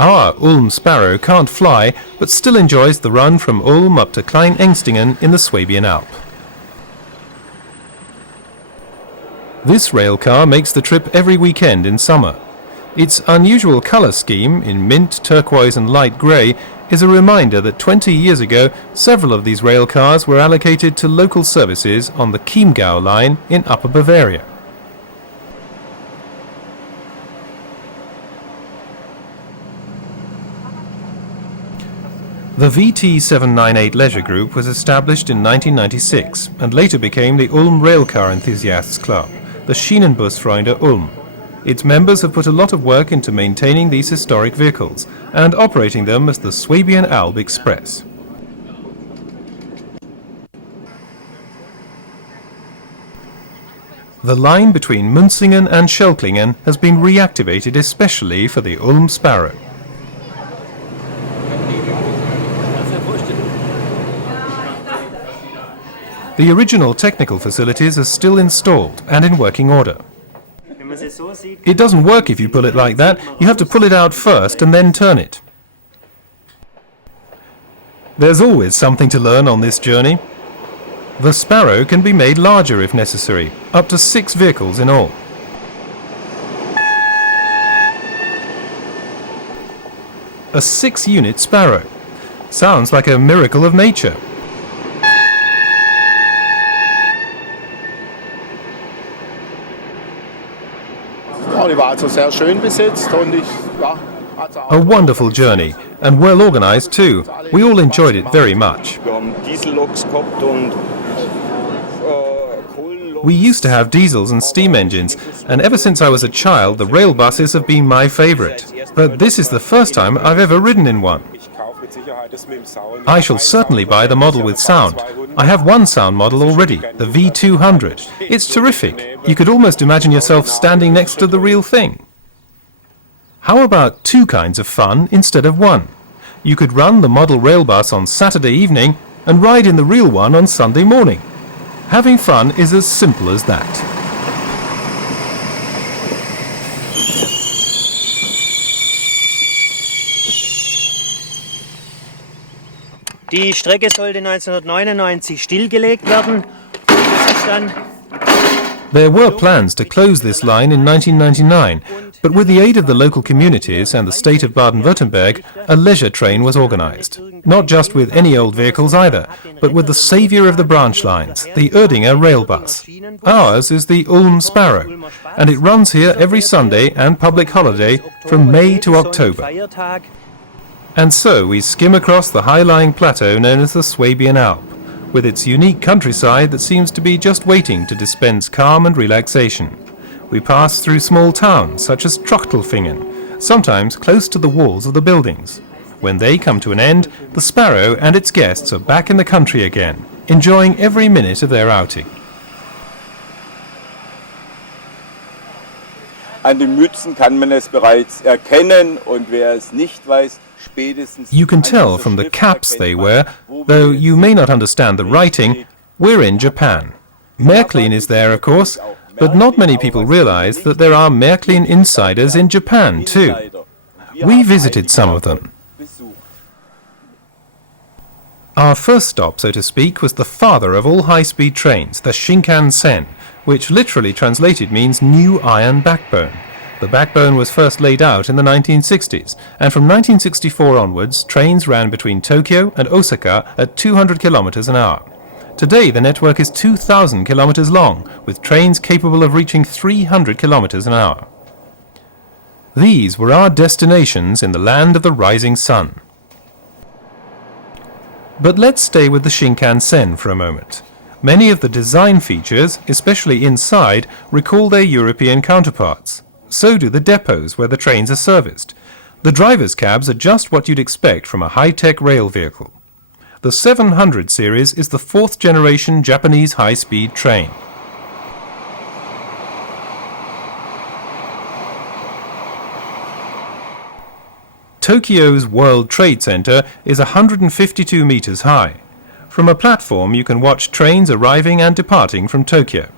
Our Ulm sparrow can't fly, but still enjoys the run from Ulm up to Kleinengstingen in the Swabian Alp. This railcar makes the trip every weekend in summer. Its unusual colour scheme in mint, turquoise and light grey is a reminder that 20 years ago several of these rail cars were allocated to local services on the Chiemgau line in Upper Bavaria. The VT798 Leisure Group was established in 1996 and later became the Ulm Railcar Enthusiasts Club, the Schienenbusfreunde Ulm. Its members have put a lot of work into maintaining these historic vehicles and operating them as the Swabian Alb Express. The line between Münzingen and Schelklingen has been reactivated especially for the Ulm Sparrow. The original technical facilities are still installed and in working order. It doesn't work if you pull it like that. You have to pull it out first and then turn it. There's always something to learn on this journey. The Sparrow can be made larger if necessary, up to 6 vehicles in all. A 6-unit Sparrow. Sounds like a miracle of nature. A wonderful journey, and well organised too. We all enjoyed it very much. We used to have diesels and steam engines, and ever since I was a child the rail buses have been my favourite. But this is the first time I've ever ridden in one. I shall certainly buy the model with sound. I have one sound model already, the V200. It's terrific. You could almost imagine yourself standing next to the real thing. How about 2 kinds of fun instead of 1? You could run the model rail bus on Saturday evening and ride in the real one on Sunday morning. Having fun is as simple as that. Die Strecke sollte 1999 stillgelegt werden. Das ist dann There were plans to close this line in 1999, but with the aid of the local communities and the state of Baden-Württemberg, a leisure train was organised. Not just with any old vehicles either, but with the saviour of the branch lines, the Uerdinger rail bus. Ours is the Ulm Sparrow, and it runs here every Sunday and public holiday from May to October. And so we skim across the high-lying plateau known as the Swabian Alp, with its unique countryside that seems to be just waiting to dispense calm and relaxation. We pass through small towns such as Trachtelfingen, sometimes close to the walls of the buildings. When they come to an end, the Sparrow and its guests are back in the country again, enjoying every minute of their outing. An den Mützen kann man es bereits erkennen und wer es nicht weiß, you can tell from the caps they wear, though you may not understand the writing, we're in Japan. Merklin is there, of course, but not many people realize that there are Merklin insiders in Japan too. We visited some of them. Our first stop, so to speak, was the father of all high-speed trains, the Shinkansen, which literally translated means new iron backbone. The backbone was first laid out in the 1960s, and from 1964 onwards, trains ran between Tokyo and Osaka at 200 kilometers an hour. Today, the network is 2,000 kilometers long, with trains capable of reaching 300 kilometers an hour. These were our destinations in the land of the rising sun. But let's stay with the Shinkansen for a moment. Many of the design features, especially inside, recall their European counterparts. So do the depots where the trains are serviced. The driver's cabs are just what you'd expect from a high-tech rail vehicle. The 700 series is the fourth generation Japanese high-speed train. Tokyo's World Trade Center is 152 meters high. From a platform you can watch trains arriving and departing from Tokyo.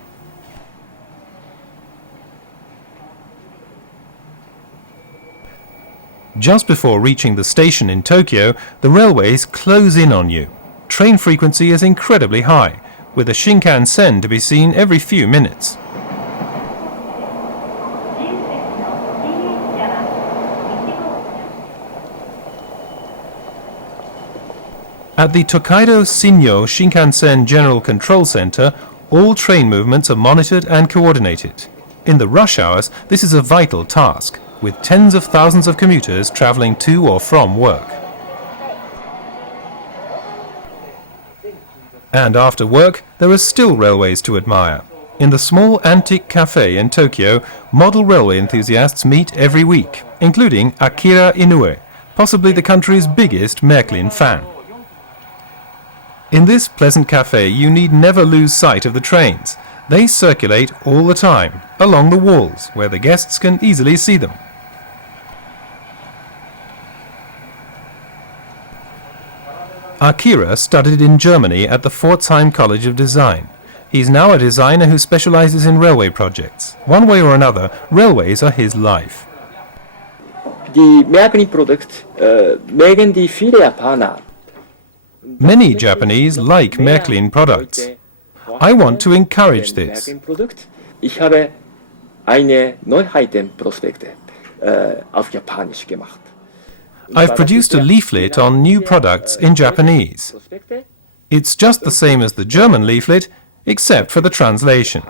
Just before reaching the station in Tokyo, the railways close in on you. Train frequency is incredibly high, with a Shinkansen to be seen every few minutes. At the Tokaido Shinyo Shinkansen General Control Center, all train movements are monitored and coordinated. In the rush hours, this is a vital task, with tens of thousands of commuters travelling to or from work. And after work, there are still railways to admire. In the small antique cafe in Tokyo, model railway enthusiasts meet every week, including Akira Inoue, possibly the country's biggest Merklin fan. In this pleasant cafe, you need never lose sight of the trains. They circulate all the time, along the walls, where the guests can easily see them. Akira studied in Germany at the Pforzheim College of Design. He's now a designer who specializes in railway projects. One way or another, railways are his life. Die Merklin-Produkt mögen die viele Japaner. Many Japanese like Merklin products. I want to encourage this. Ich habe eine Neuheitenprospekte auf Japanisch gemacht. I've produced a leaflet on new products in Japanese. It's just the same as the German leaflet, except for the translation.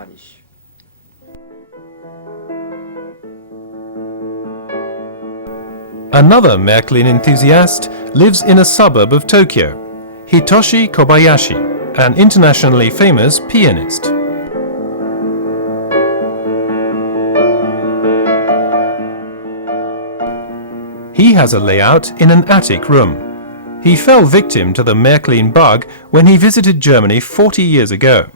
Another Merklin enthusiast lives in a suburb of Tokyo, Hitoshi Kobayashi, an internationally famous pianist. He has a layout in an attic room. He fell victim to the Merklin bug when he visited Germany 40 years ago.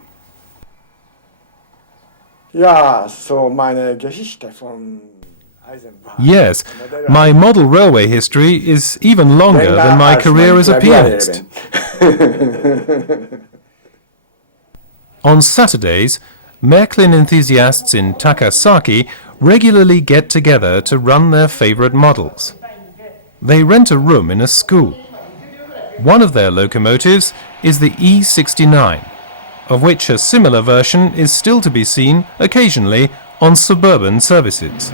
Yes, my model railway history is even longer than my career as a pianist. On Saturdays, Merklin enthusiasts in Takasaki regularly get together to run their favorite models. They rent a room in a school. One of their locomotives is the E69, of which a similar version is still to be seen occasionally on suburban services.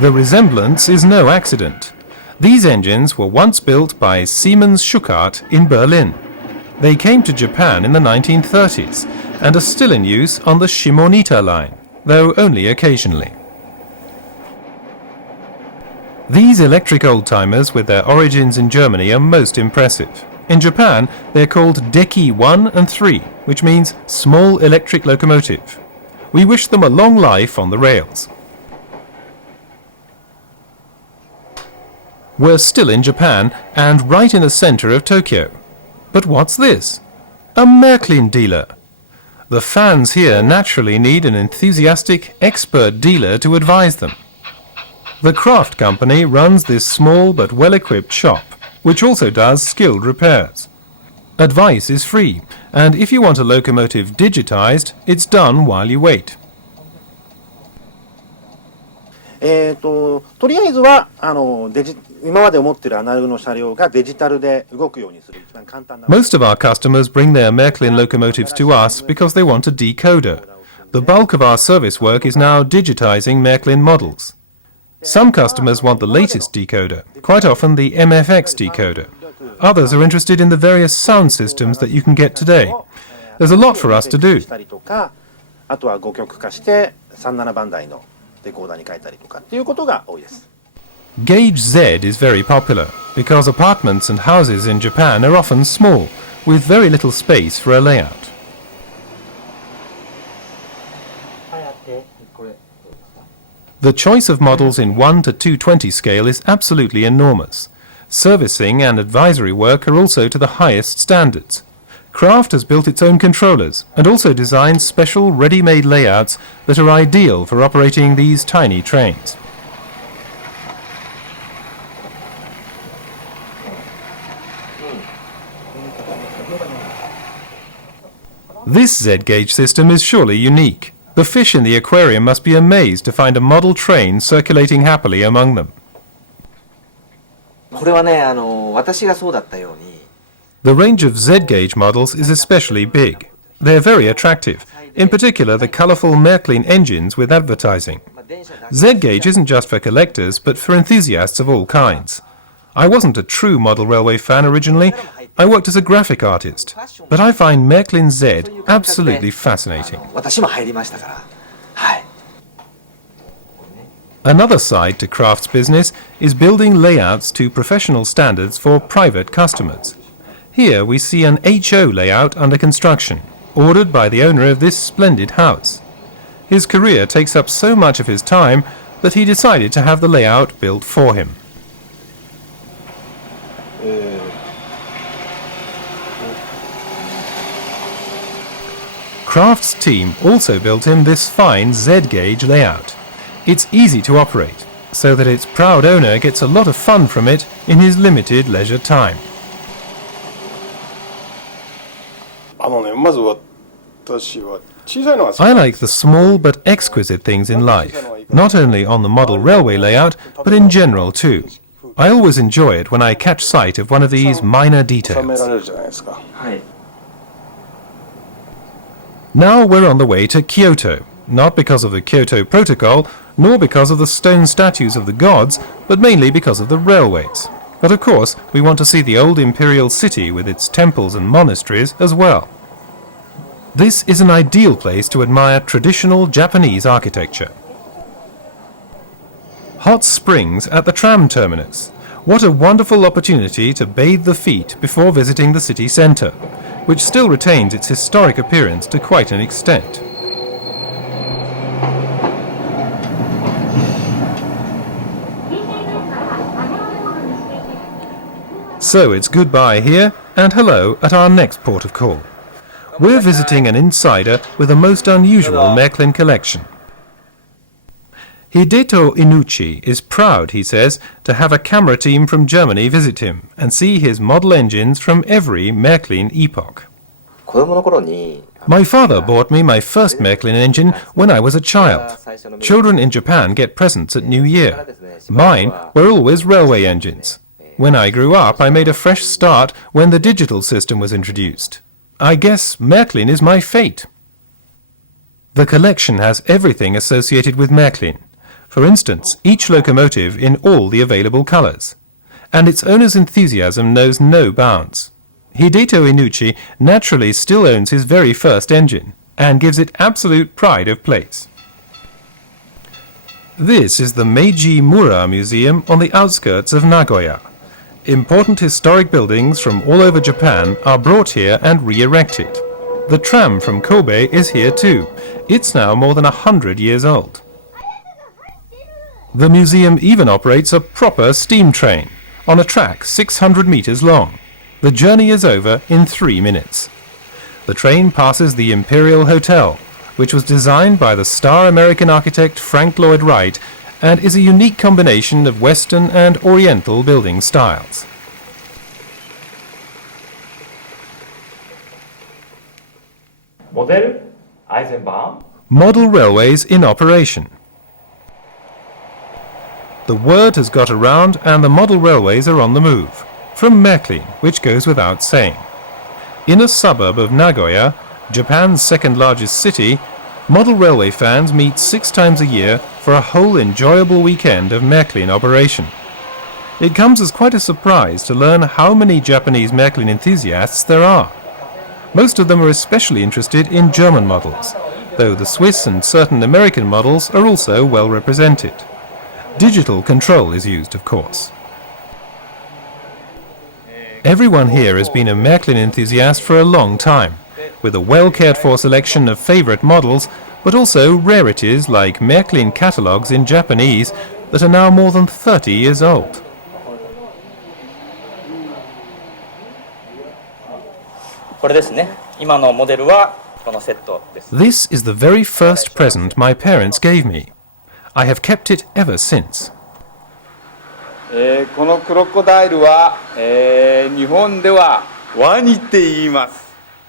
The resemblance is no accident. These engines were once built by Siemens Schuckart in Berlin. They came to Japan in the 1930s and are still in use on the Shimonita line, though only occasionally. These electric old-timers with their origins in Germany are most impressive. In Japan, they're called Deki 1 and 3, which means small electric locomotive. We wish them a long life on the rails. We're still in Japan and right in the center of Tokyo. But what's this? A Merklin dealer. The fans here naturally need an enthusiastic, expert dealer to advise them. The Kraft company runs this small but well-equipped shop, which also does skilled repairs. Advice is free, and if you want a locomotive digitized, it's done while you wait. とりあえずは今まで持っているアナログの車両がデジタルで動くようにする一番簡単な。 Most of our customers bring their Merklin locomotives to us because they want a decoder. The bulk of our service work is now digitizing Merklin models. Some customers want the latest decoder, quite often the MFX decoder. Others are interested in the various sound systems that you can get today. There's a lot for us to do. あとは5曲化して37番台のデコーダーに変えたりとかっていうことが多いです。 Gauge Z is very popular because apartments and houses in Japan are often small, with very little space for a layout. The choice of models in 1 to 220 scale is absolutely enormous. Servicing and advisory work are also to the highest standards. Kraft has built its own controllers and also designed special ready-made layouts that are ideal for operating these tiny trains. This Z-gauge system is surely unique. The fish in the aquarium must be amazed to find a model train circulating happily among them. これはね、私がそうだったように The range of Z-gauge models is especially big. They're very attractive, in particular the colourful Merklin engines with advertising. Z-gauge isn't just for collectors, but for enthusiasts of all kinds. I wasn't a true model railway fan originally. I worked as a graphic artist, but I find Merklin Z absolutely fascinating. 私も入りましたから。はい。 Another side to Kraft's business is building layouts to professional standards for private customers. Here we see an HO layout under construction, ordered by the owner of this splendid house. His career takes up so much of his time that he decided to have the layout built for him. Kraft's team also built him this fine Z-gauge layout. It's easy to operate, so that its proud owner gets a lot of fun from it in his limited leisure time. I like the small but exquisite things in life, not only on the model railway layout, but in general too. I always enjoy it when I catch sight of one of these minor details. Now we're on the way to Kyoto, not because of the Kyoto Protocol, nor because of the stone statues of the gods, but mainly because of the railways. But of course, we want to see the old imperial city with its temples and monasteries as well. This is an ideal place to admire traditional Japanese architecture. Hot springs at the tram terminus. What a wonderful opportunity to bathe the feet before visiting the city centre, which still retains its historic appearance to quite an extent. So it's goodbye here and hello at our next port of call. We're visiting an insider with a most unusual Merklin collection. Hideto Inuchi is proud, he says, to have a camera team from Germany visit him and see his model engines from every Merklin epoch. My father bought me my first Merklin engine when I was a child. Children in Japan get presents at New Year. Mine were always railway engines. When I grew up, I made a fresh start when the digital system was introduced. I guess Merklin is my fate. The collection has everything associated with Merklin. For instance, each locomotive in all the available colours. And its owner's enthusiasm knows no bounds. Hideto Inuchi naturally still owns his very first engine and gives it absolute pride of place. This is the Meiji Mura Museum on the outskirts of Nagoya. Important historic buildings from all over Japan are brought here and re-erected. The tram from Kobe is here too. It's now more than 100 years old. The museum even operates a proper steam train on a track 600 meters long. The journey is over in 3 minutes. The train passes the Imperial Hotel, which was designed by the star American architect Frank Lloyd Wright and is a unique combination of Western and Oriental building styles. Model railways in operation. The word has got around and the model railways are on the move, from Merklin, which goes without saying. In a suburb of Nagoya, Japan's second largest city, model railway fans meet 6 times a year for a whole enjoyable weekend of Merklin operation. It comes as quite a surprise to learn how many Japanese Merklin enthusiasts there are. Most of them are especially interested in German models, though the Swiss and certain American models are also well represented. Digital control is used, of course. Everyone here has been a Merklin enthusiast for a long time, with a well-cared-for selection of favourite models, but also rarities like Merklin catalogues in Japanese that are now more than 30 years old. This is the very first present my parents gave me. I have kept it ever since.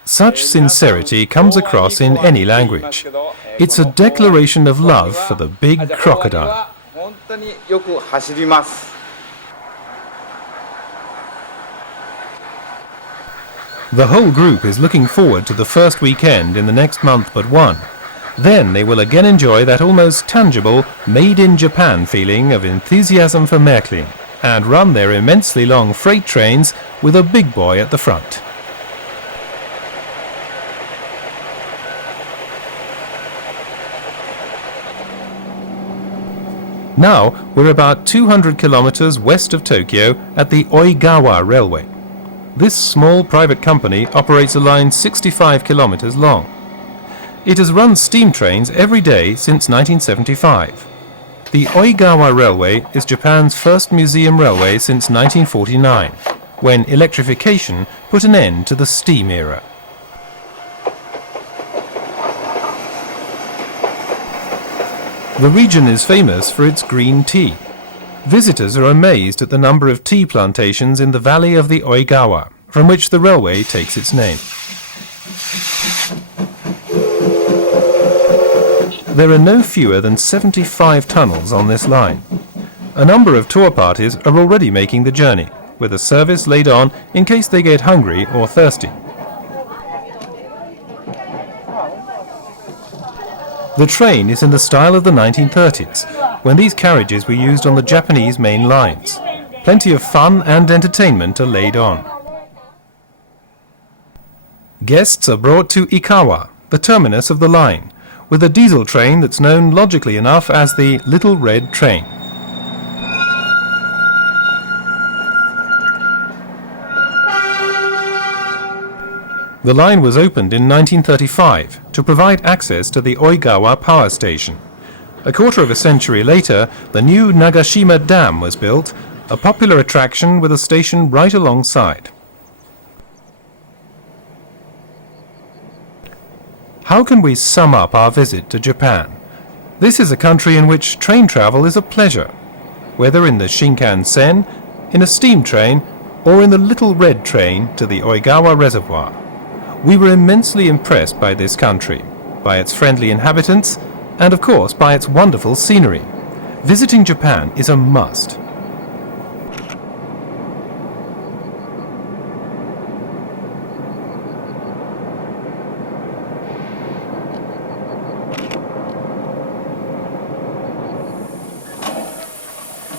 Such sincerity comes across in any language. It's a declaration of love for the big crocodile. The whole group is looking forward to the first weekend in the next month but one. Then they will again enjoy that almost tangible, made-in-Japan feeling of enthusiasm for Merklin and run their immensely long freight trains with a big boy at the front. Now we're about 200 kilometers west of Tokyo at the Oigawa Railway. This small private company operates a line 65 kilometers long. It has run steam trains every day since 1975. The Oigawa Railway is Japan's first museum railway since 1949, when electrification put an end to the steam era. The region is famous for its green tea. Visitors are amazed at the number of tea plantations in the valley of the Oigawa, from which the railway takes its name. There are no fewer than 75 tunnels on this line. A number of tour parties are already making the journey, with a service laid on in case they get hungry or thirsty. The train is in the style of the 1930s, when these carriages were used on the Japanese main lines. Plenty of fun and entertainment are laid on. Guests are brought to Ikawa, the terminus of the line, with a diesel train that's known logically enough as the Little Red Train. The line was opened in 1935 to provide access to the Oigawa power station. A quarter of a century later, the new Nagashima Dam was built, a popular attraction with a station right alongside. How can we sum up our visit to Japan? This is a country in which train travel is a pleasure, whether in the Shinkansen, in a steam train, or in the little red train to the Oigawa Reservoir. We were immensely impressed by this country, by its friendly inhabitants, and of course by its wonderful scenery. Visiting Japan is a must.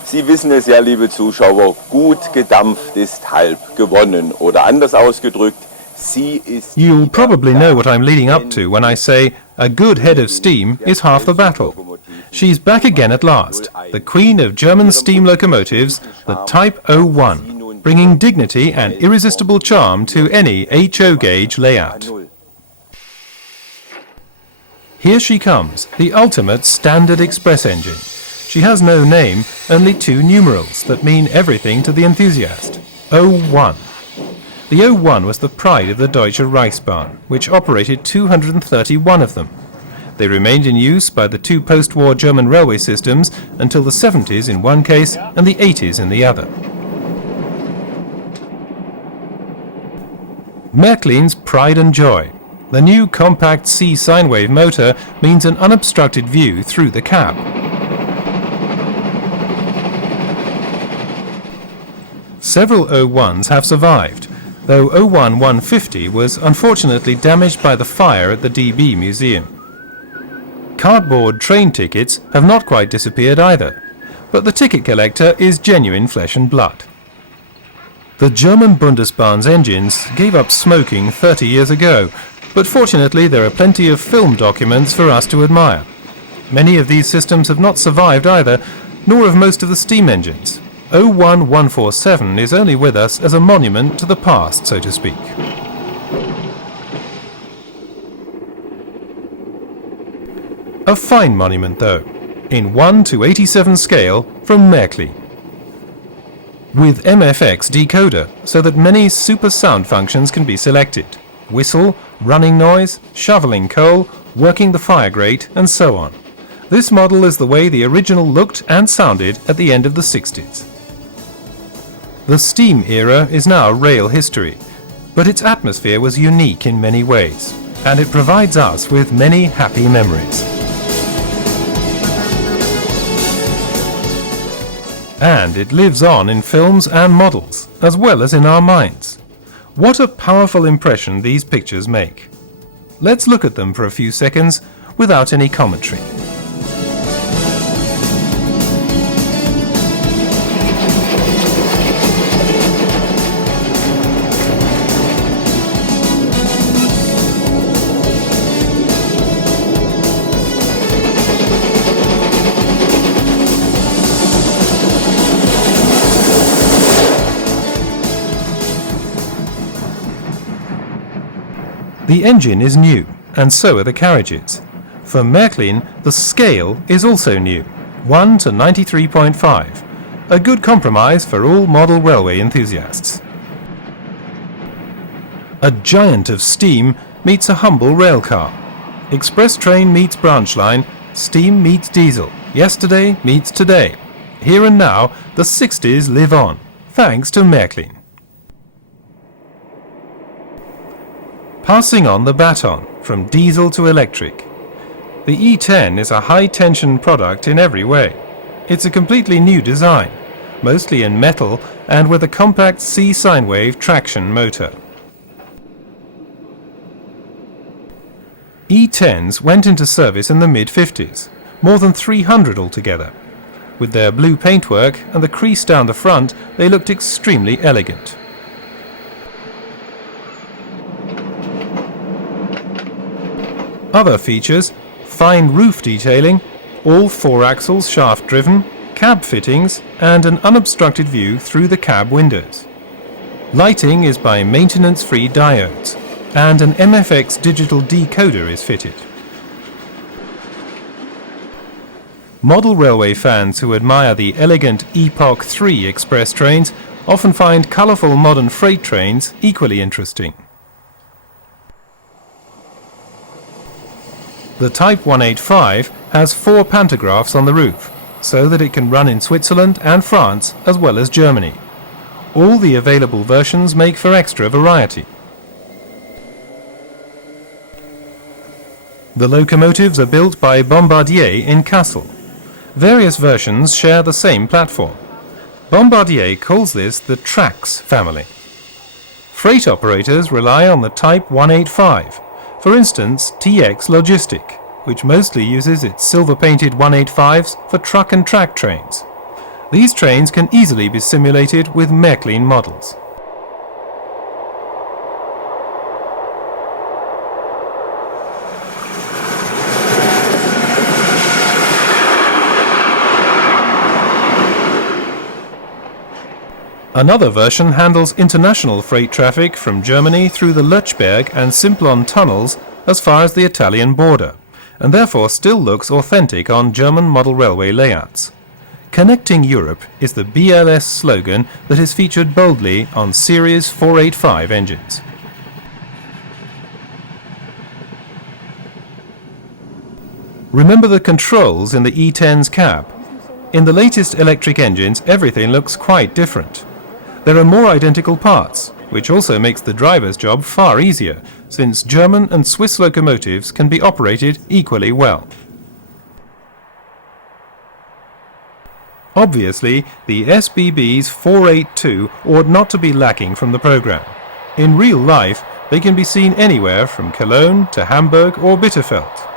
Sie wissen es ja, liebe Zuschauer, gut gedampft ist halb gewonnen. Oder anders ausgedrückt, sie ist... You'll probably know what I'm leading up to when I say a good head of steam is half the battle. She's back again at last, the queen of German steam locomotives, the Type 01, bringing dignity and irresistible charm to any HO gauge layout. Here she comes, the ultimate standard express engine. She has no name, only two numerals that mean everything to the enthusiast. 01. The 01 was the pride of the Deutsche Reichsbahn, which operated 231 of them. They remained in use by the two post-war German railway systems until the 70s in one case and the 80s in the other. Merklin's pride and joy. The new compact C sine wave motor means an unobstructed view through the cab. Several 01s have survived, though 01-150 was unfortunately damaged by the fire at the DB Museum. Cardboard train tickets have not quite disappeared either, but the ticket collector is genuine flesh and blood. The German Bundesbahn's engines gave up smoking 30 years ago, but fortunately there are plenty of film documents for us to admire. Many of these systems have not survived either, nor have most of the steam engines. 01147 is only with us as a monument to the past, so to speak. A fine monument, though, in 1:87 scale from Merklin. With MFX decoder, so that many super sound functions can be selected. Whistle, running noise, shoveling coal, working the fire grate, and so on. This model is the way the original looked and sounded at the end of the 60s. The steam era is now rail history, but its atmosphere was unique in many ways, and it provides us with many happy memories. And it lives on in films and models, as well as in our minds. What a powerful impression these pictures make. Let's look at them for a few seconds without any commentary. The engine is new, and so are the carriages. For Merklin, the scale is also new, 1:93.5, a good compromise for all model railway enthusiasts. A giant of steam meets a humble rail car. Express train meets branch line, steam meets diesel, yesterday meets today. Here and now, the 60s live on, thanks to Merklin. Passing on the baton from diesel to electric. The E10 is a high-tension product in every way. It's a completely new design, mostly in metal and with a compact C sine wave traction motor. E10s went into service in the mid-50s, more than 300 altogether. With their blue paintwork and the crease down the front, they looked extremely elegant. Other features: fine roof detailing, all 4 axles shaft driven, cab fittings, and an unobstructed view through the cab windows. Lighting is by maintenance-free diodes, and an MFX digital decoder is fitted. Model railway fans who admire the elegant Epoch 3 express trains often find colourful modern freight trains equally interesting. The Type 185 has 4 pantographs on the roof, so that it can run in Switzerland and France as well as Germany. All the available versions make for extra variety. The locomotives are built by Bombardier in Kassel. Various versions share the same platform. Bombardier calls this the Trax family. Freight operators rely on the Type 185, for instance TX Logistic, which mostly uses its silver-painted 185s for truck and track trains. These trains can easily be simulated with Merklin models. Another version handles international freight traffic from Germany through the Lötschberg and Simplon tunnels as far as the Italian border, and therefore still looks authentic on German model railway layouts. Connecting Europe is the BLS slogan that is featured boldly on Series 485 engines. Remember the controls in the E10's cab. In the latest electric engines, everything looks quite different. There are more identical parts, which also makes the driver's job far easier, since German and Swiss locomotives can be operated equally well. Obviously, the SBB's 482 ought not to be lacking from the program. In real life, they can be seen anywhere from Cologne to Hamburg or Bitterfeld.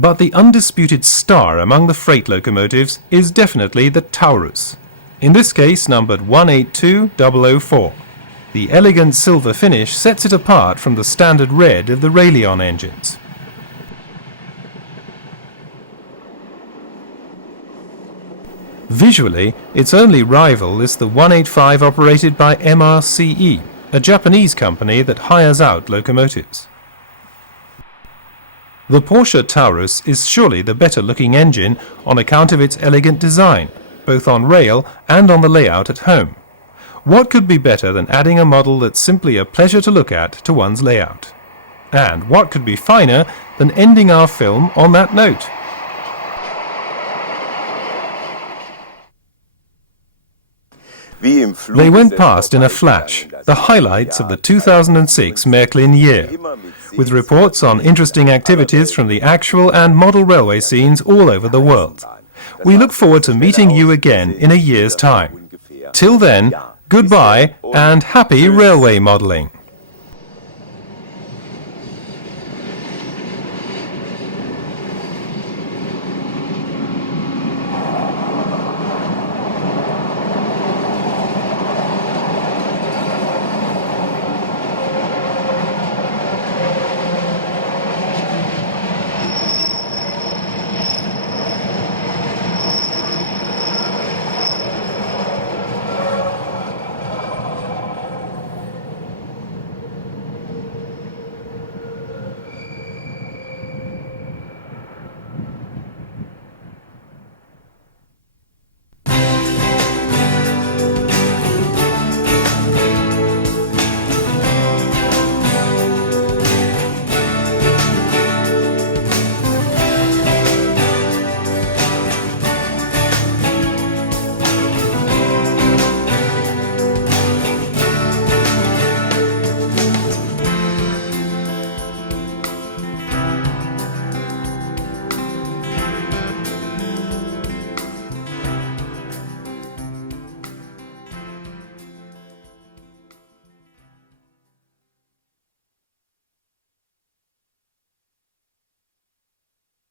But the undisputed star among the freight locomotives is definitely the Taurus, in this case numbered 182004. The elegant silver finish sets it apart from the standard red of the Raillion engines. Visually, its only rival is the 185 operated by MRCE, a Japanese company that hires out locomotives. The Porsche Taurus is surely the better-looking engine on account of its elegant design, both on rail and on the layout at home. What could be better than adding a model that's simply a pleasure to look at to one's layout? And what could be finer than ending our film on that note? They went past in a flash, the highlights of the 2006 Merklin year, with reports on interesting activities from the actual and model railway scenes all over the world. We look forward to meeting you again in a year's time. Till then, goodbye and happy railway modelling.